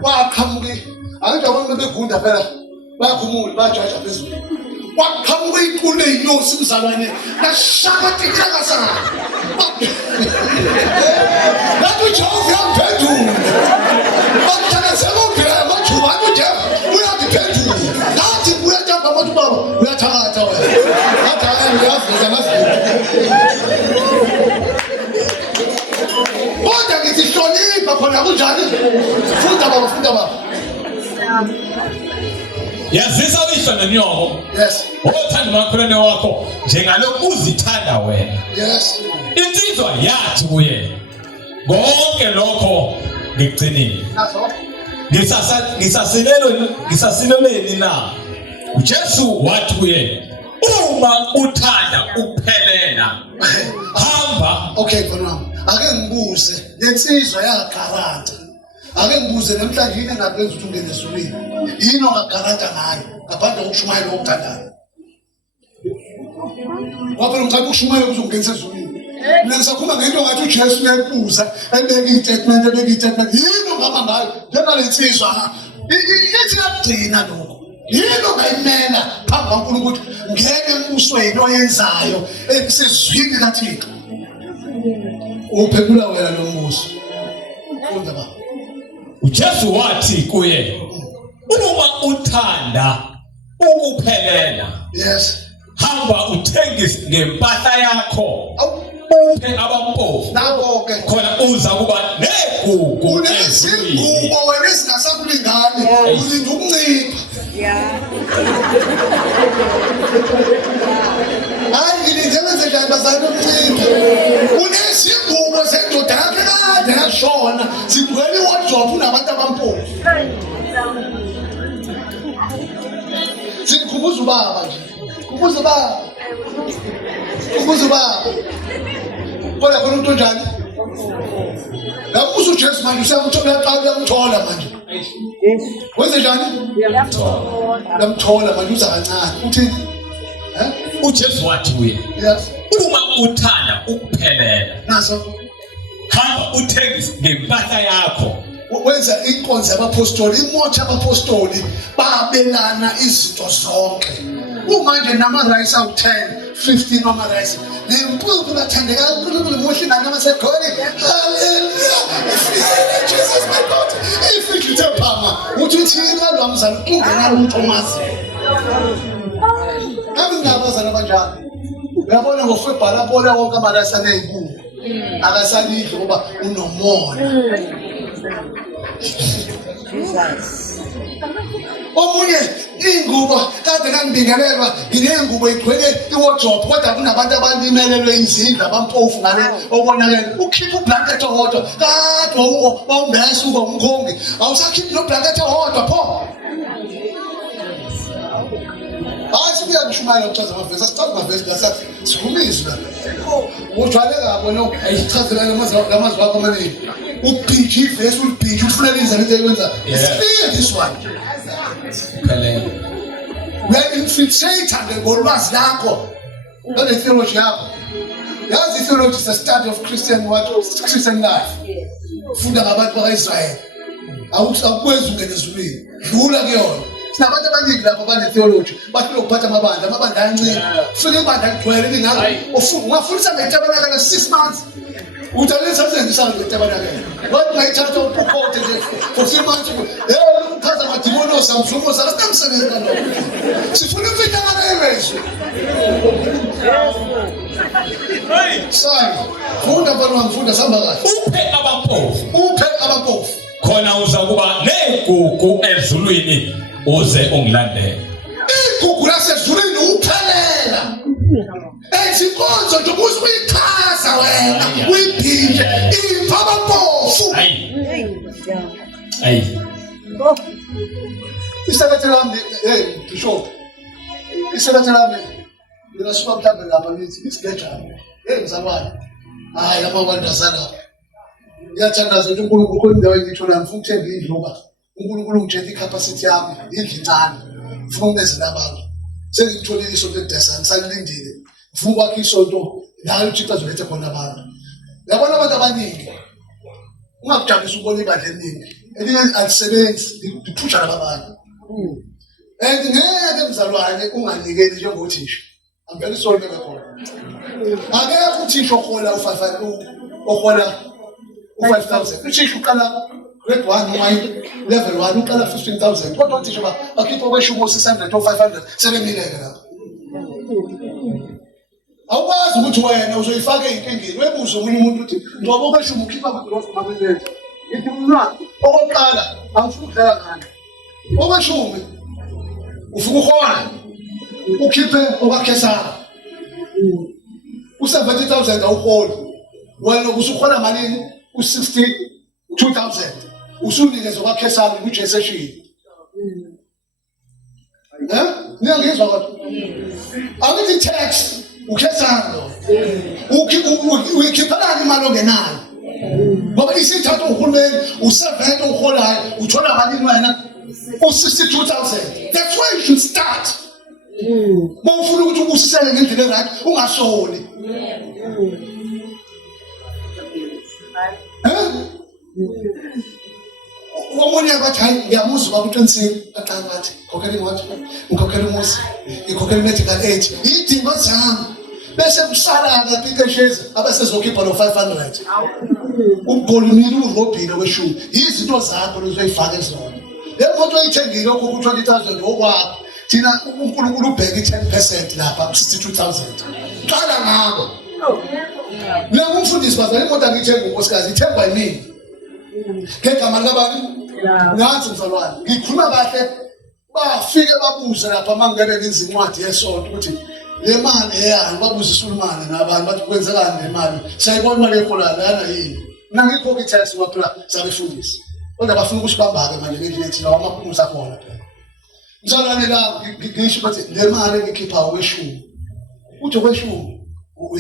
waqhamuke abantu abantu begunda phela bayakhumula bajaja phezulu waqhamuka inkulu eyinyosi umzalwane lashakatika kasana lathi uJehova uyangiphendula bakuthakazela ubheka amajuba athi uJehova uyangiphendula ngathi uyajamba amathi baba uyathakatha wena ngathi hayi uyaveza ngaveza kodwa ngithi hlonipha khona kunjani funda baba Yazisa abihlo nenyoko. Yes. Othanda umakhelwane wakho njengaloku uzithanda wena. Yes. Insizwa yathi kuye konke lokho ngigcinile. Ngisasileleni na. uJesu wathi kuye uma uthanda ukuphelela hamba. Okay mfana ake ngibuze lensizwa yagaranta ake ngibuze namhlanje yini engakwenza ukuthi ungene esulwini yini ongagaranta ngayo ngaphandle kokushumayela okuthandayo waphela ngicela ukushumayela ukuze ungenise esulwini mina ngisakhuluma ngento ngathi uJesu uyayibuza ebeka i-statement yini ongaba ngayo njengalensizwa ithi yakugcina lokho yini ongayimela phambi kaNkulunkulu ukuthi ngeke embusweni oyenzayo esizwini kaThixo uphendula wena lo mbuzo funda baba uJesu wathi kuye uma uthanda ukuphelela yes hamba uthengise ngempahla yakho uphe abampofu nabo ke khona uza kuba negugu unezingubo wena ezingasakulingani ulinda ukuncipha hayi ngilinde wenze njani bazali ukuncipha unezingubo zendoda yakhe kade yashona sigcwele iwardrobe unabantu abampofu Kubuza ubaba nje. Kubuza ubaba. Kubuza ubaba. Kodwa khona umuntu njani? Ngabuza uJesu manje uyamthola manje. Wenze njani? Uyamthola manje uza kancane. Uthini? uJesu wathi kuye, Yes. uma uthanda ukuphelela Naso hamba uthengise ngempahla yakho wenza inkonzo yabapostoli, imoto yabapostoli babelana izinto zonke. Umanje nama-rice awu-10, 15 wama-rice. Nempuphu lathandeka uNkulunkulu muhle ingane amasegoli. Hallelujah. Ifile Jesus my God. Ifile ithe phama. Uthi uthini kalwa mzala ungenalo umuntu omaziyo. Ngabe ngingabazana kanjani? Uyabona ngofebhala bola wonke ama-rice aney'nkukhu. Akasalidli ngoba unomona. Omunye ingubo kade kangibingelelwa nginengubo igcwele iwardrobe kodwa kunabantu abalimelelwe izindlu abampofu ngale okonakele ukhipha ublanket owodwa kade wawumbesa uba umkhongi awusakhiphi noblanket owodwa pho. Hayi sibuya kushumayela ukuchaza amavesi asichaza amavesi ngasathi sikhulumizwe la ujwayele kabi wena ayichazela lamazwi wakho amaningi ubhiji ivesi ulibhiji ufunela izinto into ekwenza this one phelela uya-infiltrate ngolwazi lakho nane-theology yakho. Yazi i-theology is the study of Christian life. Funda ngabantu baka-Israyeli awukwenzi ungene ezulwini dlula kuyona. Sinabantu abaningi lapho bane-theology bafuna ukuphatha amabandla ayancane fika ibandla ligcwele lingaka ungafundisa ngetabanakala 6 months uthathe samsenzisana ngetabanakala wathi ngayithatha uphokothe nje for 3 months ukhaza amadimonosi amzumosi asitamsebenzi kalokho sifuna imfihlakalo yeresu. Sayi funda mfana wami funda sihamba kahle uphe abampofu khona uza kuba negugu ezulwini uze ungilandele. Igugu lasezulwini uphelela ezinkonzo nje ukuze uyichaza wena uyibhije imva abampofu. Ayi Isekrethe lami Bishop isekrethe lami ngiyasuka mhlawumbe lapha nithi isigejana mzalwane hayi amawandazana lapha ngiyathandaza nje uNkulunkulu khona indawo engithola ngifuna ukuthenga indlu ngoba uNkulunkulu ungitshela i-capacity yami indlu incane ngifuna ukumezela abantu sengitholile isonto edesa ngisalindile ngifuna ukwakha isonto la uThixo azoletha khona abantu. Yabona abantu abaningi ungakujabulisa ukubona ibandla eliningi elinye alisebenzi liphusha labantu and ngeke mzalwane unganikeli njengothisha. I'm very sorry ngakhona akekho uthisha ohola ohola u-5,000 uthisha uqala grade 1 noma level 1 uqala 15,000 kodwa uthisha bakhipha okweshumo 600 or 500 sebemileke lapho. Awukwazi ukuthi wena uzoyifaka enkingeni webuze omunye umuntu uthi ngoba okweshumo ukhipha ama-growth mabelele ithi mna okokuqala angifuni ukudlala ngani okweshumo ufuna uhola ukhiphe okwakhesana u-70,000 awuholi wena usuhola malini u-62,000 usunikeza okwakhesana kuJesu eshini. Niyangizwa kodwa angithi tax ukhesana uyikhiphelani imali ongenayo ngoba isithatha uhulumeni u-70 uholayo uthola malini wena u-62,000. That's why you should start. Mawufuna ukuthi ubusisele ngendlela erayithi ungasoli. Omunye bathi hayi ngiyamuzwa baba uqinisile aqala bathi khokhela imoto ukhokhela umuzi ikhokhela medical aid idingo zami bese kusala ngapikesheza abasezokhipha lo 500 ubholumile urobhile kweshumi izinto zakho lezoyifaka ezona le moto oyithengile okho ku20,000 okwakho thina uNkulunkulu ubheka i10% lapha ku62,000 qala ngabo la umfundisi bazali imoto angithenga unkosikazi ithengwa yini ngegama likabani ngathi mfalwane ngikhuluma kahle bafike babuza lapha mangibeke izincwadi yesonto ukuthi le mali eyani babuza iSulumane nabantu bathi kwenzekani le mali sayibona imali ekhona lana yini nangikhokha i-tax waphela sabefundisi kodwa bafuna ukusibamba-ke manje ngendlela ethi lawa amaphumuza akhona phela mzalwane la ngisho bathi le mali engikhiphayo okweshumi uthi okweshumi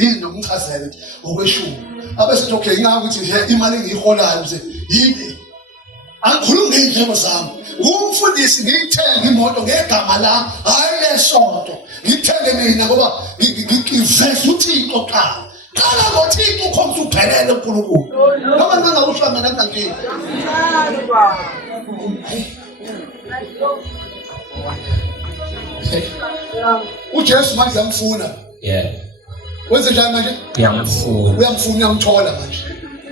yini nokumchazela ukuthi okweshumi abese okay ngakuthi nje imali engiyiholayo nje yini angikhulumi ngezindleko zami umfundisi ngiyithenge imoto ngegama lami hayi lesonto ngithenge mina ngoba ngiveza uThixo qala ngoThixo khomsa uphelele uNkulunkulu noma ngingawusho mina kunankinga uJesu manje uyamfuna wenze njani manje uyamfuna uyamthola manje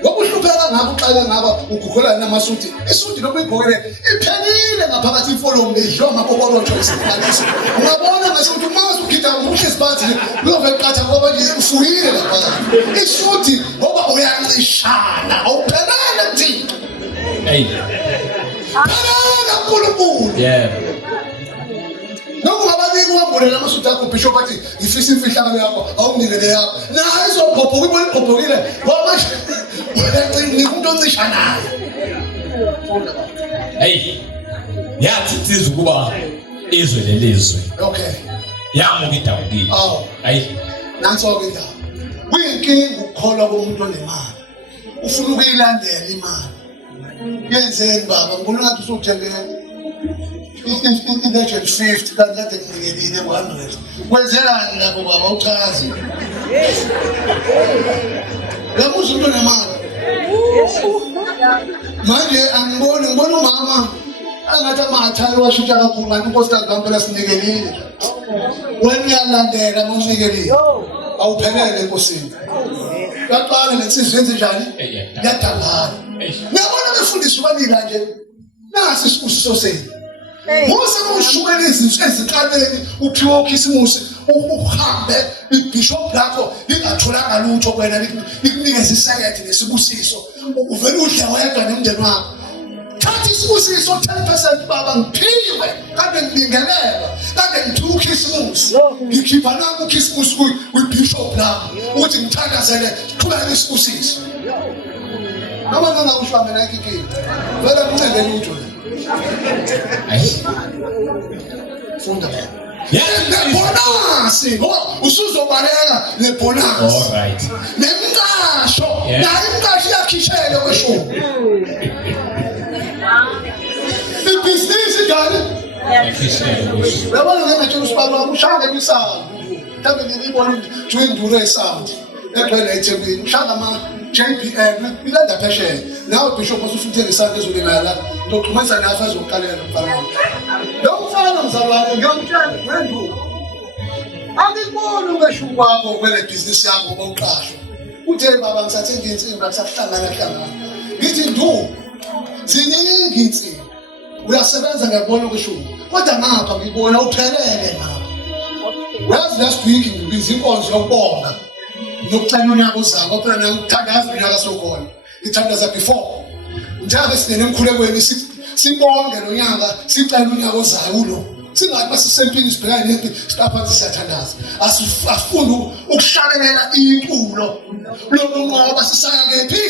ngoba uhlupheka ngakho uxaka ngaba ugugula namasuti isuti noma igqokele iphelile ngaphakathi ifollow ngedloma kokorotsho isibalisi ungabona ngasuthi umazi ugida umuhle isibathi uyovela qatha ngoba nje ufuyile lapha isuti ngoba uyancishana awuphelele Thixo phela uNkulunkulu nokungababiki uhambolela amasuti akho bishop athi ifisa imfihlakalo yakho awunginikele yakho na izobhobhoka ibona ibhobhokile ngoba uyacinga umuntu oncisha naye yathi insizwa ukuba izwe lelizwe okay yamuka idawukile nanso-ke indaba kuyinkinga ukukholwa komuntu onemali ufuna ukuyilandela imali yenzeni baba ngibona ngathi usuthenge i-legend 50 kanti kade nginikelile 100 kwenzelani lapho baba uchazi ngamuza umuntu onemali manje ngibona umama angathi amathayi washintsha kakhulu kanti unkosikazi kampela sinikelile wena uyalandela uma unikelile awuphelele enkosini uyaqala nensizwa yenze njani yadalana ngiyabona befundisa ubanika nje nasi isibusiso senu Mose ushukela izinto eziqaleni uphiwa ukhisimusi uhambe ibishop lakho lingatholanga lutho kwena likunikeza isekethe nesibusiso uvela udle wedwa nemndeni wakho thatha isibusiso 10% baba ngiphiwe kade ngibingelela kade ngithuka ukhisimusi ngikhipha nanku ukhisimusi kwibishop lakho ukuthi ngithandazele qhubeka isibusiso noma ngingawusho mina ikiki vele kuncede lutho funda nebonasi ngoba usuzobaleka nebonasi alright nemqasho nayo imqasho iyakhishela kweshumi ibhizinisi njani yabona ngengathi usibaba ushaka kwisango mhlawumbe ngibona Jwendure eSound egcwele eThekwini ushaka ama JPN ilanda phesheya nawe bishop usufuthele isandla ezolimela ndoxhumisa nafa ezokuqalela mfana lo mfana mzalwane ngiyamtshela Jwendure angikuboni ukweshuka kwakho kwele business yakho bawuqashwa uthe baba ngisathenga insimbi akusahlangana ngithi ndu ziningi insimbi uyasebenza ngiyabona ukweshuka kodwa ngapha ngibona uphelele ngapha wazi last week ngibiza inkonzo yokubonga nokucela unyaka uzayo phela ngithandaza unyaka sokhona ngithandaza before njalo sinene emkhulekweni sibonge lo nyaka sicela unyaka ozayo ulo singathi basisempini sibhekane nempi siphathe siyathandaza asifunda ukuhlabelela iculo lokunqoba sisaya kephi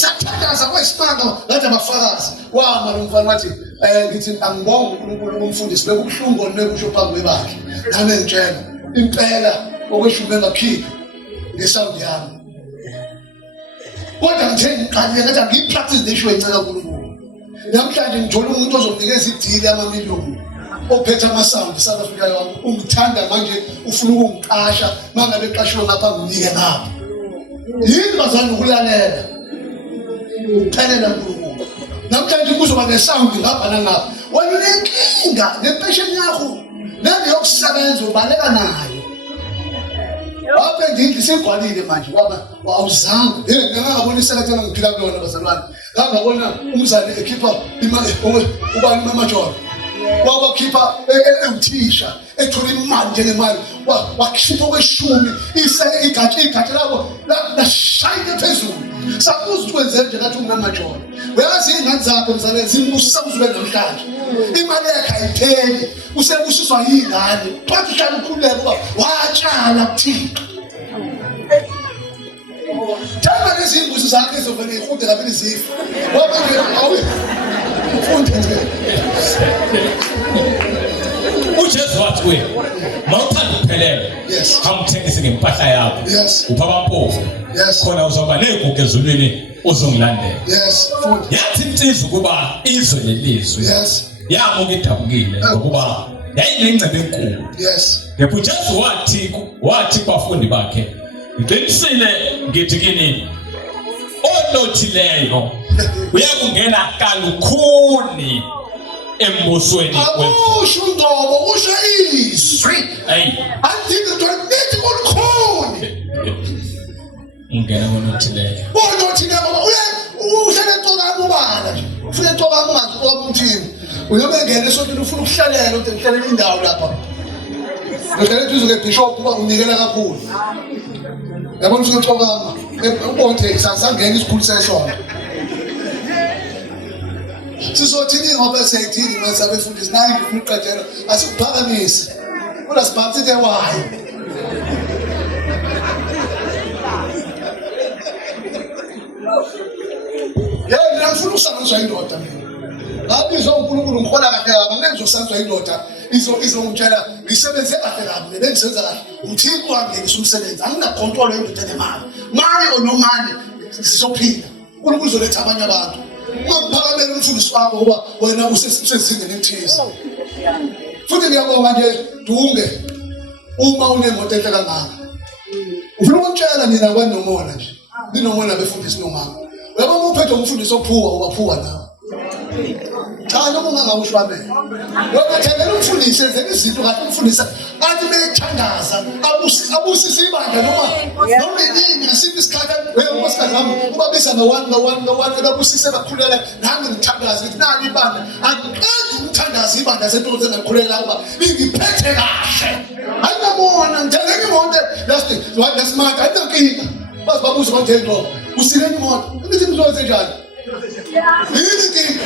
siyathandaza kwesimanga ngathi abafakazi wama lo mfana wathi ngithi angibonga uNkulunkulu kumfundisi bekubuhlungu nekusho phambi kwakhe nami ngitshela impela okweshume ngakhiphi ngesound yami kodwa nje ngiqale ngathi ngipractice lesho encela uNkulunkulu namhlanje ngithola umuntu ozomnikeza idili yamamiliyoni ophethe amasound South Africa yonke ungithanda manje ufuna ukungiqasha mangabe eqashiwe ngapha nginike ngapha yini bazana ukulalela uphelela uNkulunkulu namhlanje kuzoba nesound ngapha nangapha wena unenkinga ngempesheni yakho nani yokusebenza ubaleka nayo apha ngidli sigcwalile manje waba awuzange ngingabona isekethe ngiphila kuyona bazalwane ngangabona umzali ekhipha imali ubani mama wakhipha uthisha ethola imali njengemali wakhipha kweshumi igatsha labo lashayile phezulu sakuza ukuthi wenze nje ngathi ungamajona uyazi ingane zakho mzalwane zimbusisa uzube namhlanje imali yakhe ayipheli usebusiswa yingane phathi hlala ukhululeke kuba watshala kuThixo Tama lezimbuzi zakhe ezovele ihude kabili zifa ngoba nje awu ufunde nje uJesu wathi kuye mawuthanda ukuphelela Yes. hamthengise ngempahla yakho Yes. upha abampofu Yes. khona uzoba negugu ezulwini uzongilandela. Yes. Futhi. Yathi insizwa ukuba izwe lelizwe Yes. yamuka idabukile ngokuba yayinengcebo enkulu. Yes. Yepho uJesu wathi kubafundi bakhe ngiqinisile ngithi kini onothileyo uyakungena kalukhuni embusweni Akusho Ngcobo, usho izwi. Hey, Andike nithi kulukhuni. ungena konothileyo. Bonothi ngoba uhlele eCokama ubala nje. Ufike eCokama ungazi ukuthi uyobe ngene esontweni ufuna ukuhlalela ukuthi ngihlalela indawo lapha. Ngihlele eduze kweBishop uba unikela kakhulu. Yabona ufike eCokama ubonke sasangena isikhulu sesonto. Sizothini ngoba seyithini mase abefundisi nayi ngifuna uqedela asikuphakamise. Ula sibhathi ke wayo. Yena ngifuna ukusanzwa indoda mina. Ngabizwa uNkulunkulu ngihola kahle kabi angeke ngizosanzwa indoda izongitshela ngisebenze kahle kabi bengisenza kahle. Uthixo wangekisa umsebenzi anginakontrol yendoda nemali. Mali onomali sizophila. uNkulunkulu uzoletha abanye abantu. Ungaphakamela umfundisi wakho ngoba wena usesizingeni elithize. Futhi ngiyabonga nje Dunge uma unemoto enhle kangaka. Ufuna ukutshela mina kwaNomona nje. Ninomona befundisi nomama. Uyabona uphethe umfundisi ophuwa ubaphuwa nawe. Cha noma ungangakusho amena. Wena thengela umfundisi enze izinto kahle umfundisi athi bekuthandaza abusisa ibandla noma yini ngasiphi isikhathi wenkosikazi wami ubabisa no1 ebabusise bakhulela nami ngithandaza ukuthi nani ibandla angiqedi ukuthandaza ibandla sentokozo engakhulela ukuba ngiphethe kahle ayinabona ngithenga imoto last month ayinankinga bazi babuza kwantendo usileni imoto ukuthi mzoze njani yini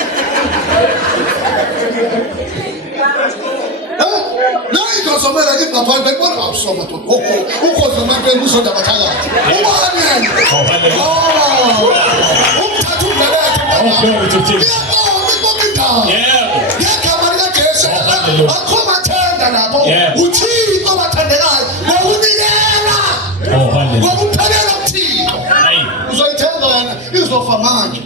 nayi ngizomela ngingaphandle ngibona awusoma to ukhozi noMantweni uzonda bathakathi ubani umthathu umdalekhe ngegama likaJesu akho mathenda lapho uThixo bathandekayo ngokunikela ngokuphelela uThixo uzoyithenga wena izofa manje.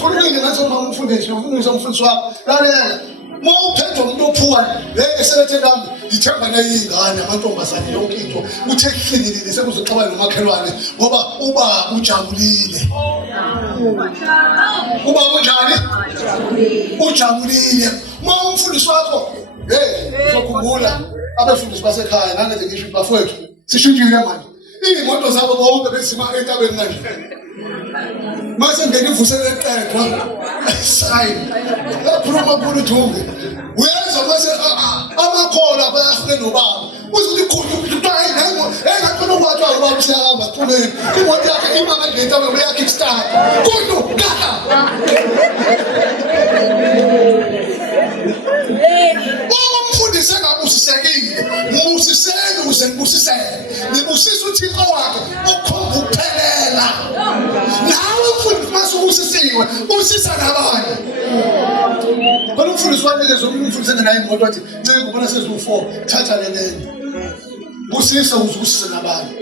Kuningi ngathi uma umfundisi umfundisi wakho lalela mawuphethe umuntu ophuwa ngeke selethe nami ngithemba nayingane amantombazane yonke into uthe kuhlilile sekuzoxabana nomakhelwane ngoba uba ujabulile uba unjani ujabulile mawumfundisi wakho uzokhumbula abafundisi basekhaya nangenze ngisho bafowethu sishintshile manje imoto zabo bonke besima entabeni manje mase ngene ivusele eqedwa sayini lakhuluma kulo Dunge uyezwa mase amakhola bayafike nobaba uzothi khulu hayi nango engaqona ukwathi ubaba usiyahamba siphumeni imoto yakhe ima kanje entabeni uyakhe start kuno kaka umfundisi engabusisekile ngibusiseni ukuze ngibusisele ngibusisa uThixo wakhe ukhomba ukuphelela nawe mfundisi masubusisiwe busisa nabanye bona umfundisi wanikeza umfundisi engenayo imoto wathi ncike kubona sezu4 thatha leleni busisa uzusisa nabanye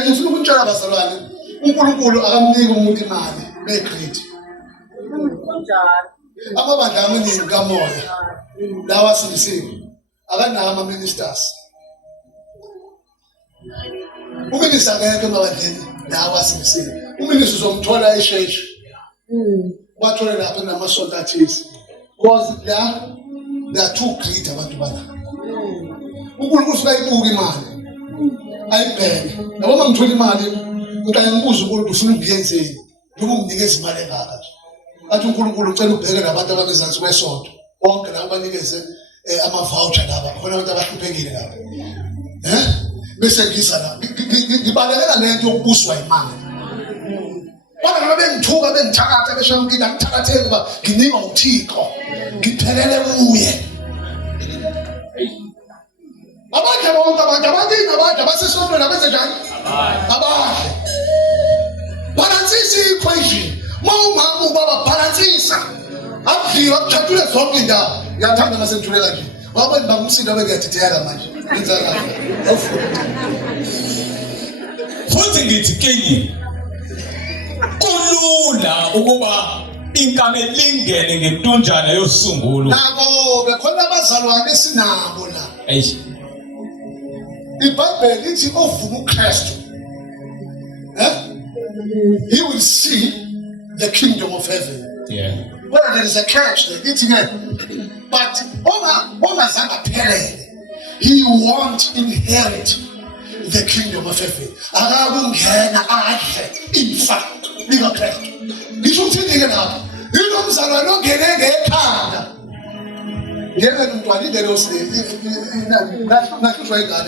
ngifuna ukutshela abazalwane uNkulunkulu akamniki umuntu imali becreate amabandla amaningi kamoya lawa sibisiwe akanawo ama-ministers uminista ngeke emabandleni lawa sibisiwe uminista uzomthola esheshi bathole lapha namasonto athize because they are too great abantu bala uNkulunkulu usuka ibuka imali ayibheke yabo uma ngithola imali ngicela ngibuza uNkulunkulu ufuna ukuyenzeni noma unginikeza imali engaka nje athi uNkulunkulu ucela ubheke nabantu abangezansi kwesonto bonke labo banikeze ama-voucher laba khona abantu abahluphekile laba bese ngiza la ngibalekela lento yokubuswa imali bona ngabe bengithuka bengithakatha beshaya ukuthi angithakatheli kuba nginikwa uThixo ngiphelele kuye abanye bonke abantu abadinga abantu abasesontweni abenze njani abahle balansisa i-equation uma umama ubaba balansisa akudliwa kuthathule zonke indawo Ngiyathanda ngasentule kanje. Ngoba bangumsindo bekuyadideka manje. Yenza kahle. Futhi ngithi Kenyi kulula ukuba inkame lingene ngentonjana yosungulo. Nabo bekhona abazalwane sinabo la. Eish. IBhayibheli lithi ovuma uKristu. He will see the kingdom of heaven. Yeah. Well, there is a catch there. But he won't inherit the kingdom of heaven. In fact, legal Christ. You should think again now. You know, I don't get a card. Given to a little slave, not right now,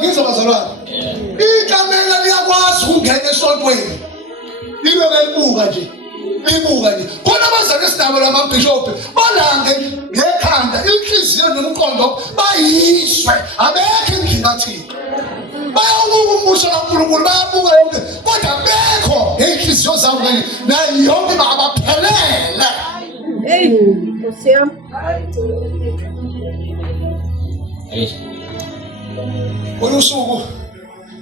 gives us a lot. He can make a was who get a short way. You know, imugani khona bazakesitaba amabishop balange ngekhanda inhliziyo nomqondo bayiswe abekho endlini bayawumusha kaNkulunkulu bayabuka yonke kodwa bekho inhliziyo zabo nayo yonke abaphelele olusuku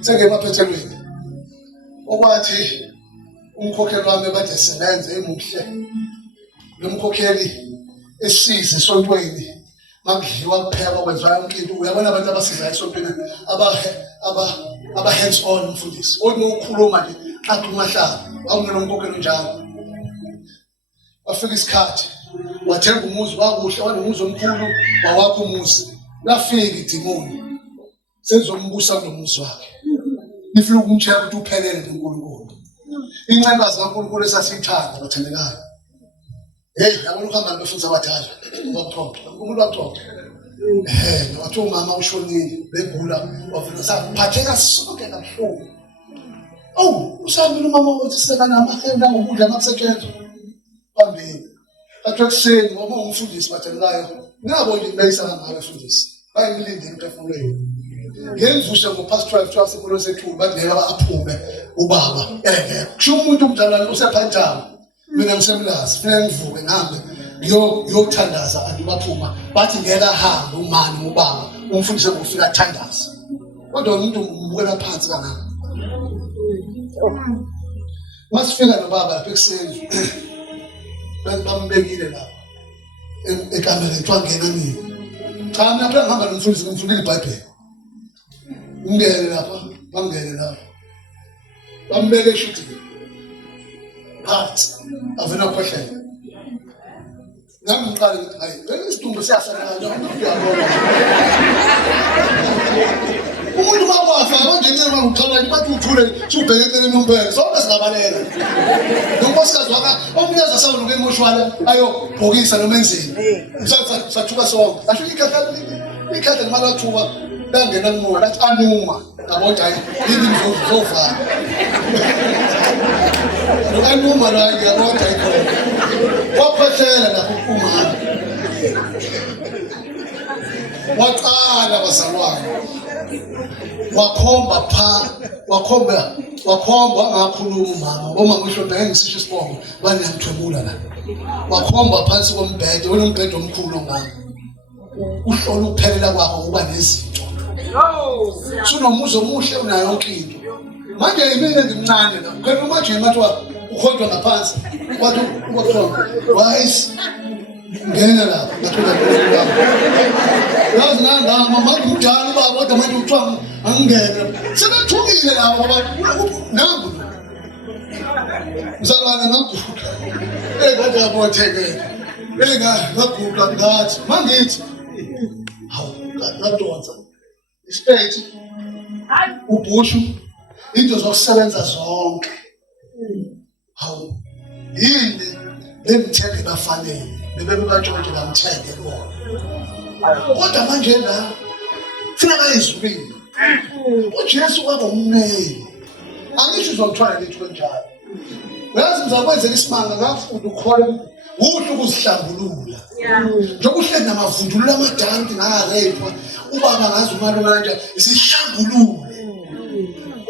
sengemaphethelweni okwathi umkhokheli wami bathe sebenze emuhle lomkhokheli esize esontweni makudliwa kupheka kwenziwa yonke into uyabona abantu abasiza esontweni aba hands on mfundisi onokhuluma nje athi umahlala awungena umkhokheli njalo afika isikhathi wathenga umuzi wakuhle wanomuzi omkhulu wawakho umuzi lafika idimoni sezombusa kulomuzi wakhe ifuna ukumtshela ukuthi uphelele noNkulunkulu incembazi kaNkulunkulu esasithanda bathandekayo yabona ukuhamba befunza abadala wakuthonga umuntu wakuthonga wathi umama ushonile begula wafuna saphatheka sonke kabuhlungu usambile umama wathi sekana amahenda ngokudla makusetshenzwa phambili athi ekuseni ngoba umfundisi bathandekayo nabo nje bayisana ngabe mfundisi bayimlinde emphefumulweni ngenzusha ngopast 12 sikolo sethu badleka aphume ubaba kusho umuntu umdala usephanjama mina ngisemlazi fanele ngivuke ngihambe ngiyothandaza andibaphuma bathi ngeke ahambe umani ubaba umfundise ngofika thandaza kodwa umuntu umbukela phansi kanaka masifika nobaba lapha ekuseni bambekile lapha ekamereni twangena nini cha mina phela ngihamba nomfundisi ngimfundile iBhayibheli ungene lapha bangene lapha bambeke shuthi phansi avena khohlela nami ngiqale ukuthi hayi isidumbu siyasakala uyabona umuntu mawafa manje ncema ngicela bathi uthule ubheke eceleni umbheke sonke singabalela nonkosikazi waka omnyaza sawo nokemoshwala ayo bhokisa noma enzini sathuka sonke asho ikhatha ngemali wathuka bangena kumoya bathi anuma ngabona hayi yini ngizofana anuma la ngiyabona ikhona waphathela lapho umama waqala bazalwane wakhomba angakhuluma umama uma ngisho ngisisho isibongo baniyamthwebula la wakhomba phansi kombhede onombhede omkhulu ngami uhlola ukuphelela kwakho kuba nezinto sunomuzo omuhle unayo yonke into manje yimina ngimncane la kanti manje mathiwa ukhonjwa ngaphansi wathi ubakhona wise ngena lapha bathola yazi nanga mama umdala ubaba kodwa manje uthiwa angingene sebethukile labo abantu nangu mzalwane ngaguqa ngathi yabothekela ngaguqa ngathi mangithi hawu ngadonsa istate ubushu into zokusebenza zonke hawu yini bemthenge bafanele bebekatshontshe bamthenge bona kodwa manje la funa bayizwile uJesu kwaba umnene angisho uzomthwala lethu kanjalo uyazi mzakwenzela isimanga ngafunda ukukhola uhle ukuzihlambulula njengoba uhleli namavundululo amadambi ngarepa ubaba ngazi umali manje isihlambulule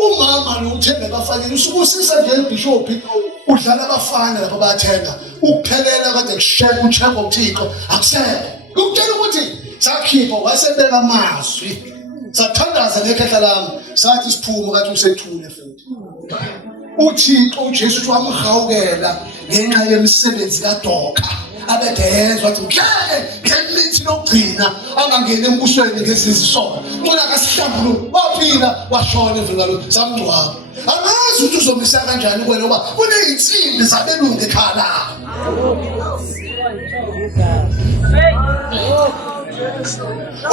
umama lo uthembe bafanele usubusisa nje ebishop Udlala abafana lapha bayathenga. Ukuphelela kade kusheka uthemba uThixo akusekho. Ukutshela ukuthi sakhipha wasebeka amazwi. Sathandaza nekhehla lami sathi siphume kathi usethule futhi. Uthixo uJesu wamhawukela ngenxa yemisebenzi kaDoka. Abedezwa wathi ngeke lokugcina angangena embusweni ngezizisono. Ngicela akasihlambulu waphila washona evingalo samngcwaba. Amazi ukuthi uzomisa kanjani kwena ngoba kuneyinsimbi zabelungu ekhaya la.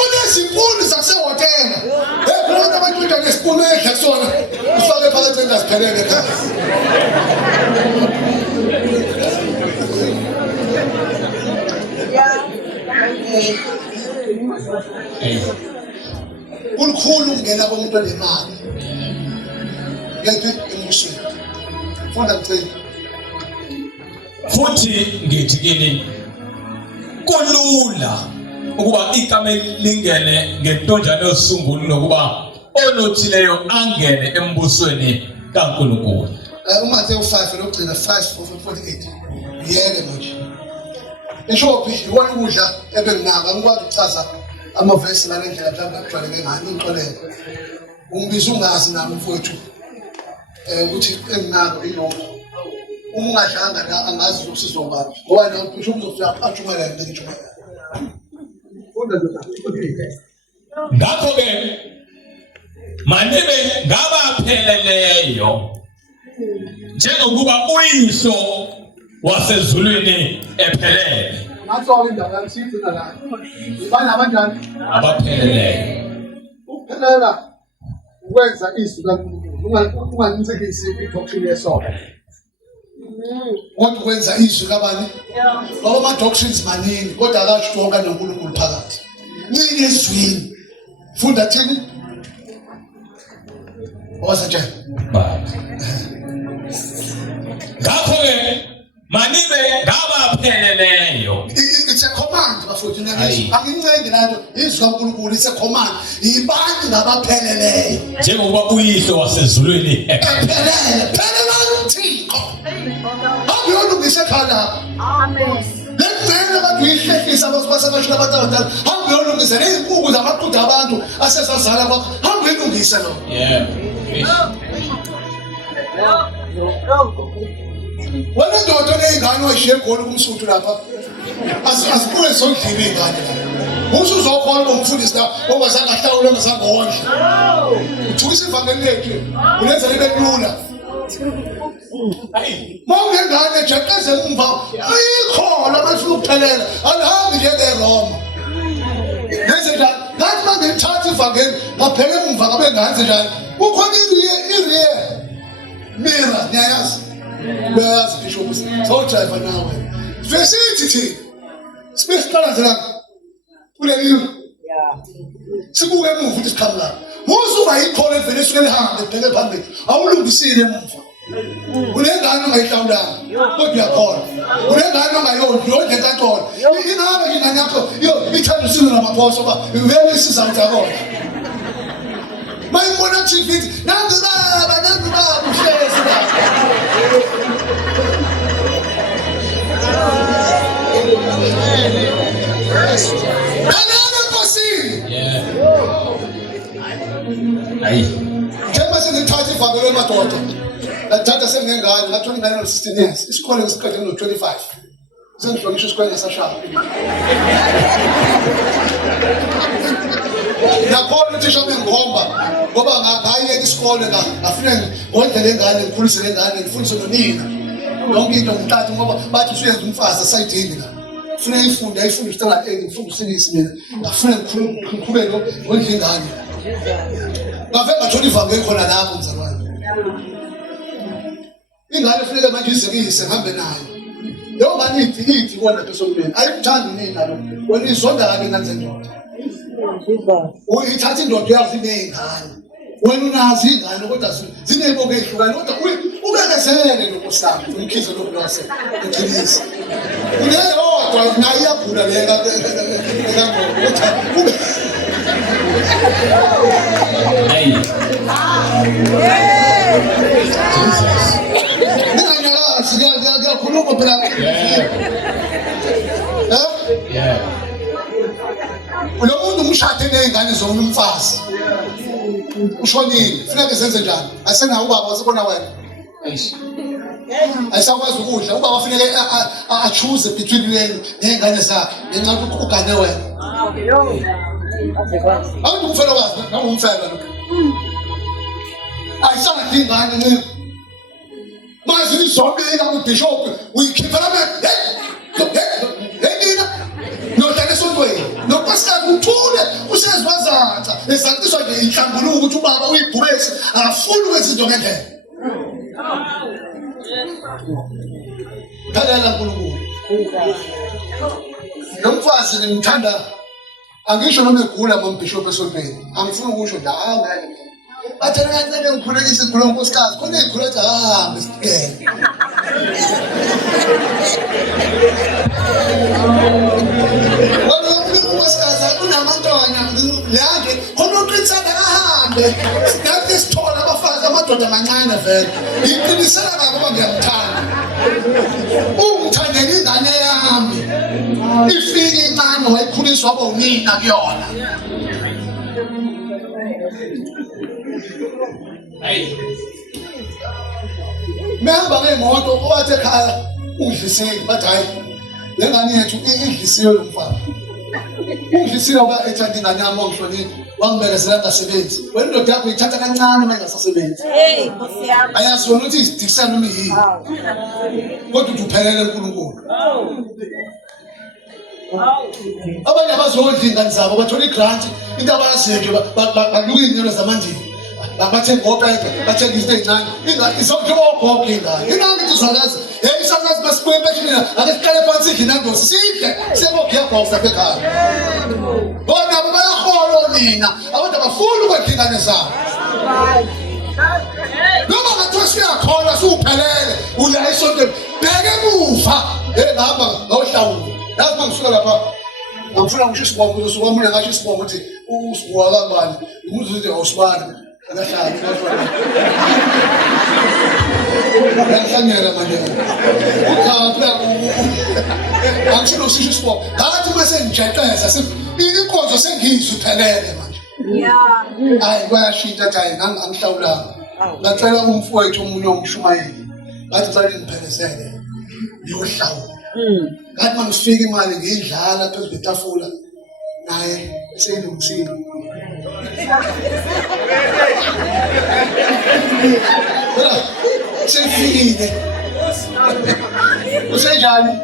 Unezipuni zasehotela. Bona abantu nje ngesipuni edla kusona. Ufake phakathi endaziphelele ekhaya. Ulikhulu ungena komuntu onemali. Yethu embusweni. Funda ngicela. Futhi ngithi kini kulula ukuba ikamela lingene ngentonjana yosungulu nokuba onothileyo angene embusweni kaNkulunkulu. uMathewu 5 lokugcina 5:48. Yeke manje. Ishophi iwona ukudla ebenginaka ngikwazi ukuchaza amavesi ngale ndlela mhlawumbe akujwayeleke ngani inxoleko. Ungibiza ungazi nami mfowethu. Ukuthi enginako ilokho. Uma ungadlanga la angazi ukuthi sizobani. Ngoba nawe usho uzofika athumela ngithumela. Ngakho ke manibe ngabapheleleyo njengokuba uyihlo wasezulwini ephelele. Ngathi indawo yamsizina la. Ibani abanjani? Abapheleleyo. Ukuphelela ukwenza izwi kaNkulunkulu. Unganicikisi idoctrine yesono. Kodwa ukwenza izwi kabani? Ngoba ama doctrines maningi kodwa akasho wonke noNkulunkulu phakathi. Ncike ezwini. Funda thini? Wasatshela. Ngakho ke manibe ngabapheleleyo. It's a command bafowethu nangizwa. Angincenge nanto izwi kaNkulunkulu it's a command. Ibani ngabapheleleyo. Njengoba uyihlo wasezulwini ephelele. Phelela uThixo. Awuyolungisa ekhaya. Amen. Lengcene abantu ihlehlisa abasebashila abadala. Awuyolungisa lezinkukhu zamaqhudu abantu asesazala kwakho. Awuyolungisa lo. Yeah. Wena ndodo nezingane washiye egoli kumsuthu lapha. Asibuye sondlile izingane la. Musu uzokhona umfundisi la ongazange ahlawule ongazange wondle. Uthukisa ivangeli lethu. Ulenza libe lula. Mawungengane jeqeze umva. Ayikho lamafuna ukuphelela. Alihambi njengeRoma. Lenze njani? Ngathi mangithatha ivangeli ngaphele umva ngabe nganze njani? Ukhona iriye. Mira, niyayazi. Uyazi bishop so driver nawe. Fesithi thi. Siqala nje la. Kuleli. Yeah. Sibuke emuva ukuthi siqhamuka. Musu ungayikhola evele esuke lihambe ebheke phambili. Awulungisile emuva. Unengane ongayihlawulanga. Kodwa uyakhola. Unengane ongayondli yonke enkantolo. Ingabe ingane yakho ithanda usizwe namaphoso ba vele isiza uthakona. Mayibona TV nangu baba uhlezi la. Yeah. Ayi. Njengoba sengithatha ivangelo emadoda. Ngathatha sengengane ngathola ingane no 16 years. Isikole ngisiqede no 25. Sengihlonishwa isikole ngasashaya. Nakhona uthisha bengikhomba ngoba ngayiyeka isikole la ngafuna ngondlela engane ngikhulise lengane ngifundise nonina. Yonke into ngithatha ngoba bathi usuyenza umfazi asayidini la. Funa ifunde isicela ngifunda usilisi mina. Ngafuna ngikhuleke ngondlela ingane. Ngave ngathola ivangeli khona lapho mzalwane. Ingane kufanele manje izekise ngihambe nayo. Leyo ngane ithi kona phesomntweni. Ayikuthandi nina lo. Wena izonda kabi ngane ndoda. Uyithatha indoda yazi nezingane. Wena unazi izingane kodwa zinezibongo ezihlukane kodwa ubekezele lokusanga umkhizo lokulwase eqinisa. Uneyodwa nayo iyagula leka ube Hey. Jesus. Ngiyanyakazi ngiyakhuluma phela. Yeah. Lo muntu umshade nezingane zomfazi. Ushonile. Funeka senze njani? Asenawo ubaba wasibona wena. Ayisakwazi ukudla. Ubaba funeka choose between nezingane zakhe. Ngenxa ukuthi ugane wena. Awuthi umfelokazi, nawe umfela lo. Ayisanga ingane ncane. Mas izonke ingabishop uyikhipha nodlala esontweni nopastor uthule usezwazatha esantiswa nje inhlambuluko ukuthi ubaba uyibhubesi akafuni ukwenza into ngendlela. Thandana uNkulunkulu. Nomfazi ngimthanda angisho noma egula mambishop esontweni angifuni ukusho la ngeke bathana kancane ngikhulekise ikhuluma unkosikazi khona ikhulu ethi ahambe sigele. Unkosikazi unamantwana lake khona uqinisana ahambe ngathi sithola abafazi amadoda amancane vele ngiqinisela ngoba ngiyamthanda. Ungithandela ingane yami ifike incane wayikhuliswa bonina kuyona. Mehamba ngemoto owathi ekhaya ungidlisile bathi hayi le ngane yethu idlisiwe lo mfana. Ungidlisile ngoba ethanda ingane yami ongihlonile wangibekezela ngasebenzi. Wena indoda yakho ithatha kancane uma ingasasebenzi. Nkosi yami. Ayazi wona ukuthi isidikisana noma yini. Kodwa uthi uphelele uNkulunkulu. Abanye abazodla ingane zabo bathola igrant into abayaziyo nje baluka izinto zamandini. Bathe ngopepe bathe izinto ezincane ingane izonke ogogo ingane ingane izwakazi isazazi basibuye empesheni ake siqale phansi idlinangosi sidle sebokuya boxa ekhaya bona bayahola nina abantu abafuni ukwedla ingane zabo noma ngathiwa siyakhola siwuphelele uya esontweni bheke emuva ngihamba ngawuhlawula yazi mangisuka lapha ngifuna ngisho isibongo uzosuka omunye ngasho isibongo ukuthi usibuka kabani umuzi uthi awusibani akahlali ngiyangela manje angishilo sisho isibongo ngathi mase ngijeqeza inkonzo sengizwe phelele manje hayi kwashintsha hayi angihlawulanga ngacela umfowethu omunye ongishumayeli ngathi ngicela ngiphelezele ngiyohlawula ngathi mangifika imali ngiyidlala phezu kwetafula naye sengilungisile sefikile usenjani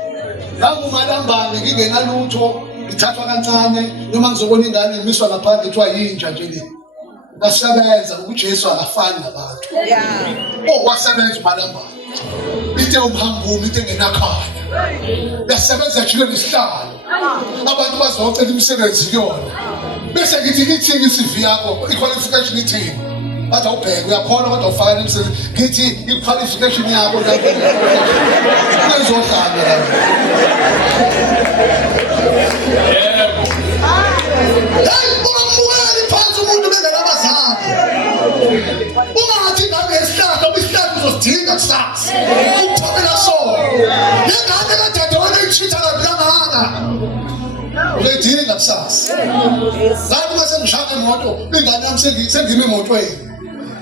nangumalambane ngingenalutho ngithathwa kancane noma ngizobona ingane ngimiswa ngaphandle kuthiwa yinja nje le basebenza ukuJesu akafani nabantu okwasebenza umalambane ite umhambumi ite ngenakhaya yasebenza njalo nesihlalo abantu bazocela imisebenzi kuyona bese ngithi ithini iCV yakho iqualification ithini bathi awubheke uyakhona kodwa ufaka imisebenzi ngithi iqualification yakho lapho uzohlala hey ungambukeli phansi umuntu bengenabazali ungathi ngabe isihlalo isihlalo uzodinga kusasa uthobela sona ngengane kadade wena ichitha kangaka uyidinga kusasa ngathi mase ngishaka imoto ingane yami sengime emotweni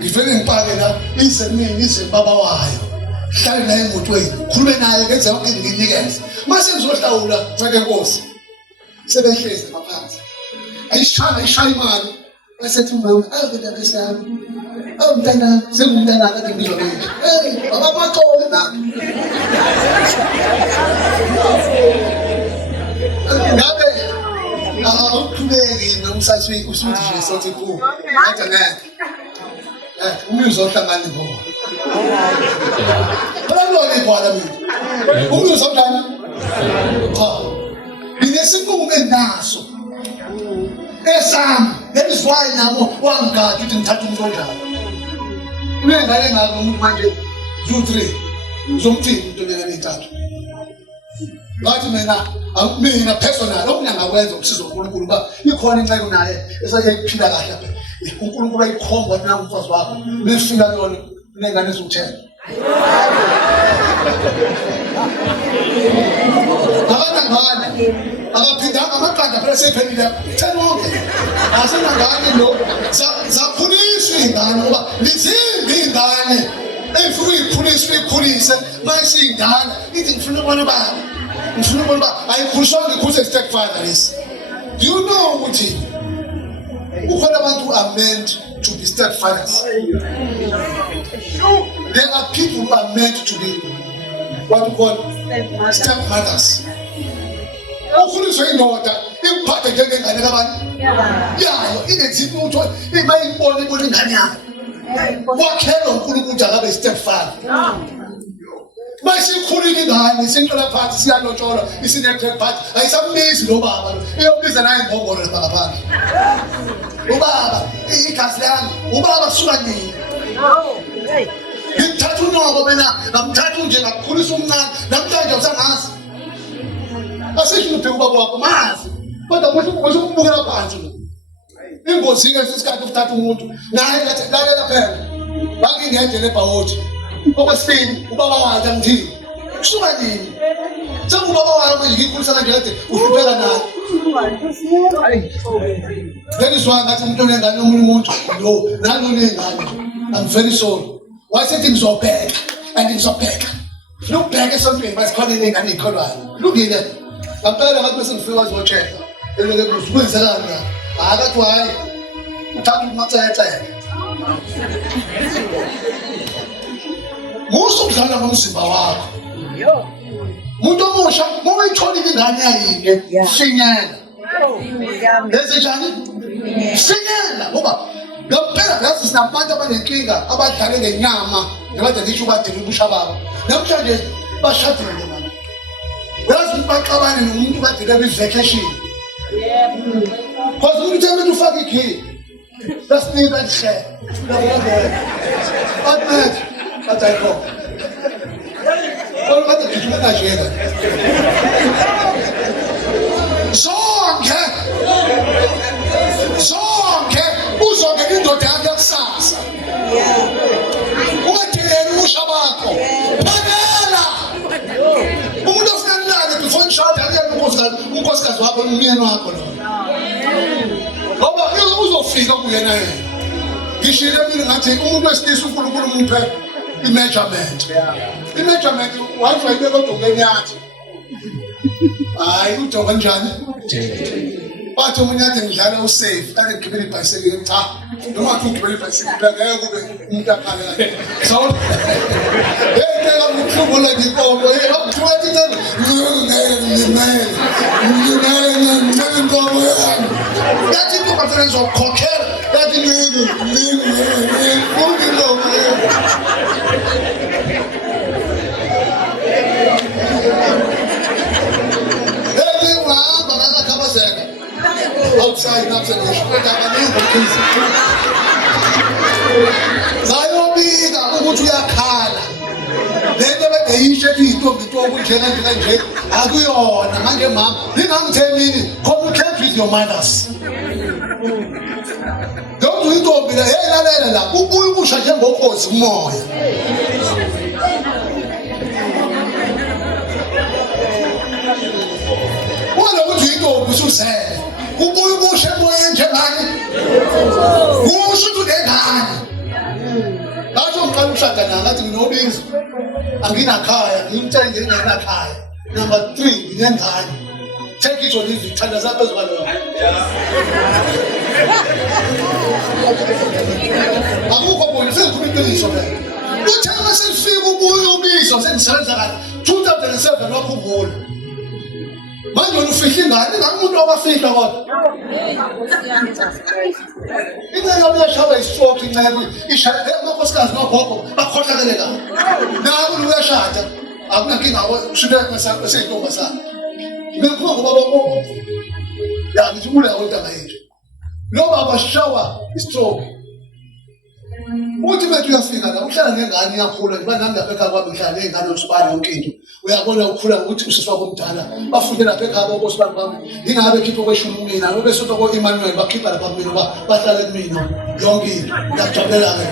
ngivele ngipake la isemini izibaba wayo hlale naye emotweni khulume naye ngenze yonke nginikeze mase ngizohlawula nceke Nkosi sebehlezi ngaphansi ayishaya imali basethi mama avela ngesami awumntana sengumntana kade ngizwa nje baba maqole nami ngabe awuqhubeki nomsathi usuthi nje sothi ku ngathi ngeke umyuzo ohlangane ngoba baloni kwala mina umyuzo njani cha nginesinqumo engaso esami that is why namo wangaka ukuthi ngithatha umuntu onjani ngengane ngalo umuntu manje zu 3 zomthini into lelenithathu ngathi mina personal okungakwenza ukusiza uNkulunkulu ba ikhona inceke naye esayiphila kahle lapha uNkulunkulu ayikhomba ukuthi namfazi wakho lefika yona nengane ezothela Akanangane akaphindanga amaqanda phela sephelile thena wonke asenangane lo zakhuliswa ingane ngoba lizimbi ingane efuna uyikhulise mayisingane ithi ngifuna ukubona baba ayikhuliswanga ikhuliswe stepfather lesi. Do you know ukuthi ukhona abantu who are meant to be stepfathers? There are people who are meant to be what we call stepmothers. Ukhuliswe indoda ikuphathe njengengane kabani yayo inezipho ukuthi imayibone ingane yakho wakhelwa uNkulunkulu ukuthi akabe stepfather. Masikhulile ingane siqala phansi siyalotsholwa isinectrack phansi ayisambizi lo baba iyobiza naye ingongoro lapha ngaphandle. Ubaba igazi lami ubaba suka nini ngithatha uNobo mina ngamthatha nje ngakukhulisa umncane namhlanje usangazi asisho ukuthi ubaba wakho mazi kodwa manje ukubukela phansi lo ingozi ke isikhathi ukuthatha umuntu naye ngathi lalela phela bangingeje lebhawothi okwesibili ubaba wakhe angithini kusuka nini ubaba wakhe nje ngikhulisana nje kade uhlupheka naye ngizwa ngathi umuntu onengane omunye umuntu lo nalo nengane I'm very sorry wasethi ngizobheka and ngizobheka lokubheka esontweni basikhona nengane ikholwayo lungile ngampela ngathi bese ngifika wazibocheka eloke kuzikwenzekani la akathi hayi uthatha umathethe musu ukudlala ngomzimba wakho umuntu omusha mawuyitholile ingane yayinye finyela lezi njani finyela ngoba ngampela yazi sinabantu abanenkinga abadlale ngenyama nabade ngisho badela ubusha babo namhlanje bashadile manje yazi baxabane nomuntu badela bevacation because umuntu umuntu ufaka ikhi that's me that share what I call what the kitu mtajenda zonke uzonke indoda yakhe kusasa ungadeleli usha bakho phakela umuntu ofuna nilale before nishada akuyena unkosikazi wakho umyeni wakho lo ngoba uzofika kuyena yena ngishile mina ngathi umuntu wesilisa uNkulunkulu umphe imeasurement wathi wayibeka odongeni yathi hayi udonga njani bathi umuntu yathi ngidlala usafe ake ngigibele ibhayisikili cha noma athi ugibele ibhayisikili ngeke kube umuntu akhalela so ngeke ngikuhlubula ngikombo akuthiwa thina ngeke ngombo yathi kuconference okhokhela yathi outside zayobika ukuthi uyakhala lento bedeyisho ethi intombi okunjena nje akuyona manje mama ngingangithenini come camp with your mothers don't intombi la hey lalela la ubuye ubusha njengokhozi umoya wala ukuthi intombi ususele ubuye ubusha emoyeni njengani usho ukuthi ngengane bathi ngiqala ukushada naye ngathi nginobizo anginakhaya ngimtshela nje nginakhaya number 3 ngiyengane take it or leave it thanda zapha ezwalo akukho bona sekukhuluma iqiniso phela uthanga selifika ubuye ubizo sengisebenza kahle 2007 wakhumbula manje ufihla ingane ngamuntu obafihla kodwa ingane uyashaba istroke incane ishaya amakhosikazi nogogo bakhohlakele la naku uyashada akunankinga ushinda ngesentombazana ngikho ngoba babo ya ngijula kodwa yethu lo baba shawa istroke uthi bethu uyafika la uhlala ngengane iyakhula ngiba nami lapha ekhaya kwami ngihlala ngengane usibani yonke into uyabona ukukhula ukuthi usisi wakho omdala bafunde lapha ekhaya bosibani bami ingabe khipho kweshumi mina ngoba besonto ko Emmanuel bakhipha lapha kumina bahlale kumina yonke into ngiyajabulela ke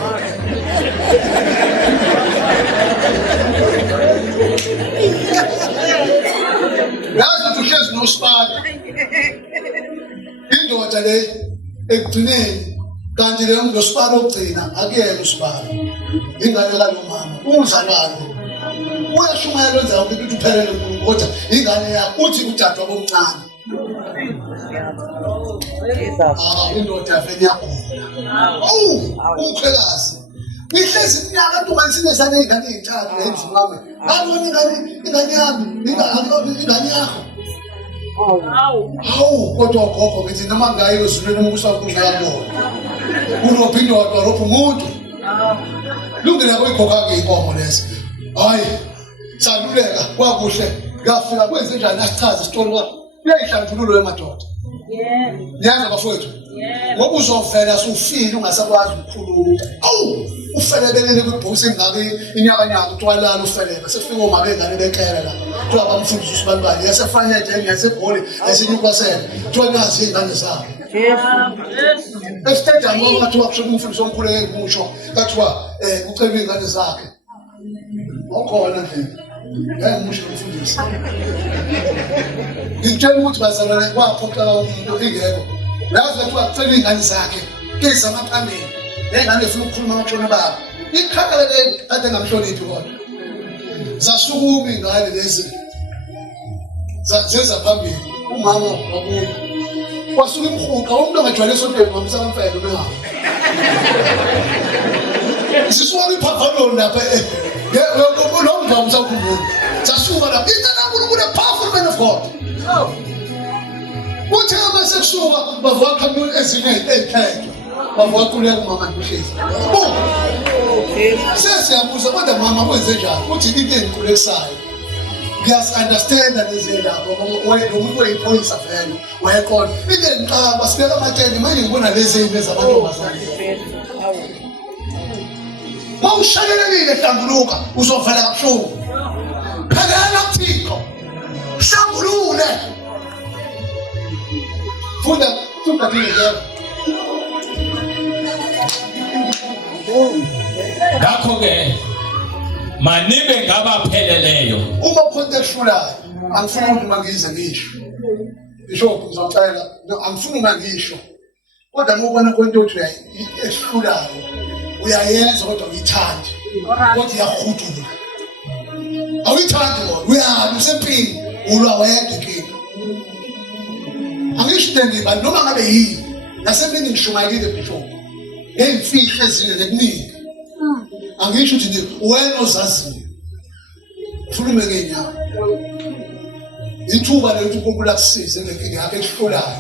Yazi ukuthi uhlezi noSipala. Indoda le ekugcineni kanti le noSipala ogcina akuyena uSipala. Ingane kalomama, umzalwane. Uyashumayela wenza ukuthi uphelele umuntu kodwa ingane yakho uthi udadwa bomncane. Indoda vele yakhona. Umkhwekazi. Nihlezi iminyaka nto kansine sane ingane ey'ntathu emzini wami. Ngabona ingane yami, ingane yakho. Hawu, kodwa gogo ngithi noma ngayo ezulwini umbuso wakho uyabona. Unophi indoda lopho umuntu. Lungela koyikhokha-ke inkomo lezo. Hayi, saluleka kwakuhle. Ngafika kwenze njani asichaze isitori kwakho. Kuyayihlanjululo yamadoda. Niyazi bafowethu? Ngoba uzovela sufile ungasakwazi ukukhuluma. Ufelebelele kwibhusi engake inyakanyaka utwalala ufelebe sefika oma bengane bekela la. Kuthiwa bamfundisa usibalibali yasefanya nje ngesebholi esinyukwasela. Kuthiwa nazi iy'ngane zabo. Esitedium ngoba kuthiwa kusho umfundisi omkhulu ekusho kathiwa ucebe iy'ngane zakhe. Okhona nje. Ngimusho umfundisi. Ngitshela ukuthi bazalwane kwaphoqa umuntu ingekho. Yazi kuthiwa kucebe iy'ngane zakhe. Keza amaphambili. Ngane efuna ukukhuluma amatshona babo. Ikhaka leli kade ngamhloniphi kodwa. Zasukuma ingane lezi. Zenza phambili. Umama wabuka. Wasuka imhuqa umuntu angajwayele esontweni ngamsa kamfele umeha. Sisuka iphaphaloni lapha. Lo mntu amsakhumbula. Sasuka lapha. UNkulunkulu powerful man of God. Uthe mase kusuka bavuka kamuni ezinye ezikhaya. Bavuka umama ngihlezi. Sesiyabuza kodwa mama kwenze njani? Uthi into engikulesayo. Ngiyas-understand lezi lapho lo muntu wayiphoyisa vele wayekhona. Into engiqaba sibeka amatsheni manje ngibona lezi zinto zabantombazane. Mawushalelekile hlambuluka uzovela kabuhlungu. Phekela kuThixo. Hlambulule. Funda tukathile nje. Ngakho-ke manibe ngabapheleleyo. Uma khona ekuhlulayo angifuni ukuthi mangize ngisho. Ngisho ngizocela angifuni mangisho. Kodwa uma ubona konke ukuthi esihlulayo uyayenza kodwa uyithandi. Kodwa iyahudula. Awuyithandi kodwa uyabi usempini ulwa wedwa inkinga. Angisho ngiba noma ngabe yini nasemini ngishumayelile before. Ngeyimfihlo ezinye nekuningi. Angisho ukuthi wena ozaziyo. Khulume ngenyama. Ithuba lethu uNkulunkulu akusize ngenkinga yakhe esihlulayo.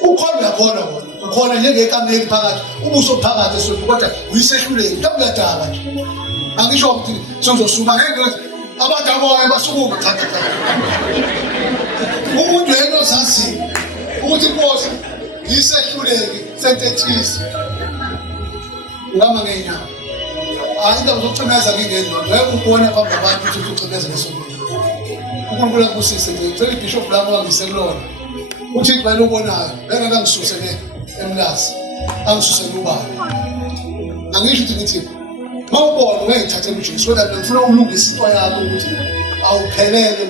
Ukhona uyakhona wona. Ukhona njengekameli phakathi, ubuso phakathi esonto kodwa uyisehluleki. Mhlawumbe uyadaba nje. Angisho ukuthi sizosuma ngeke abantu abawayo basukuma cha. Umuntu yena ozaziyo ukuthi inkosi ngisehluleki sentethisi. Ngama ngenyama. Into zokucimeza ngingedwa. Ngeke ubone phambi kwabantu ukuthi ucimeza ngesonto. uNkulunkulu akusise ngicela iBishop lami wangisekulona uthi kuphela ubonayo bengeke ngisuse emlazi angisuse ubaba angisho ukuthi ngithi mawubona ungayithathela uJesu kodwa ngifuna ulungise into yakho ukuthi awuphelele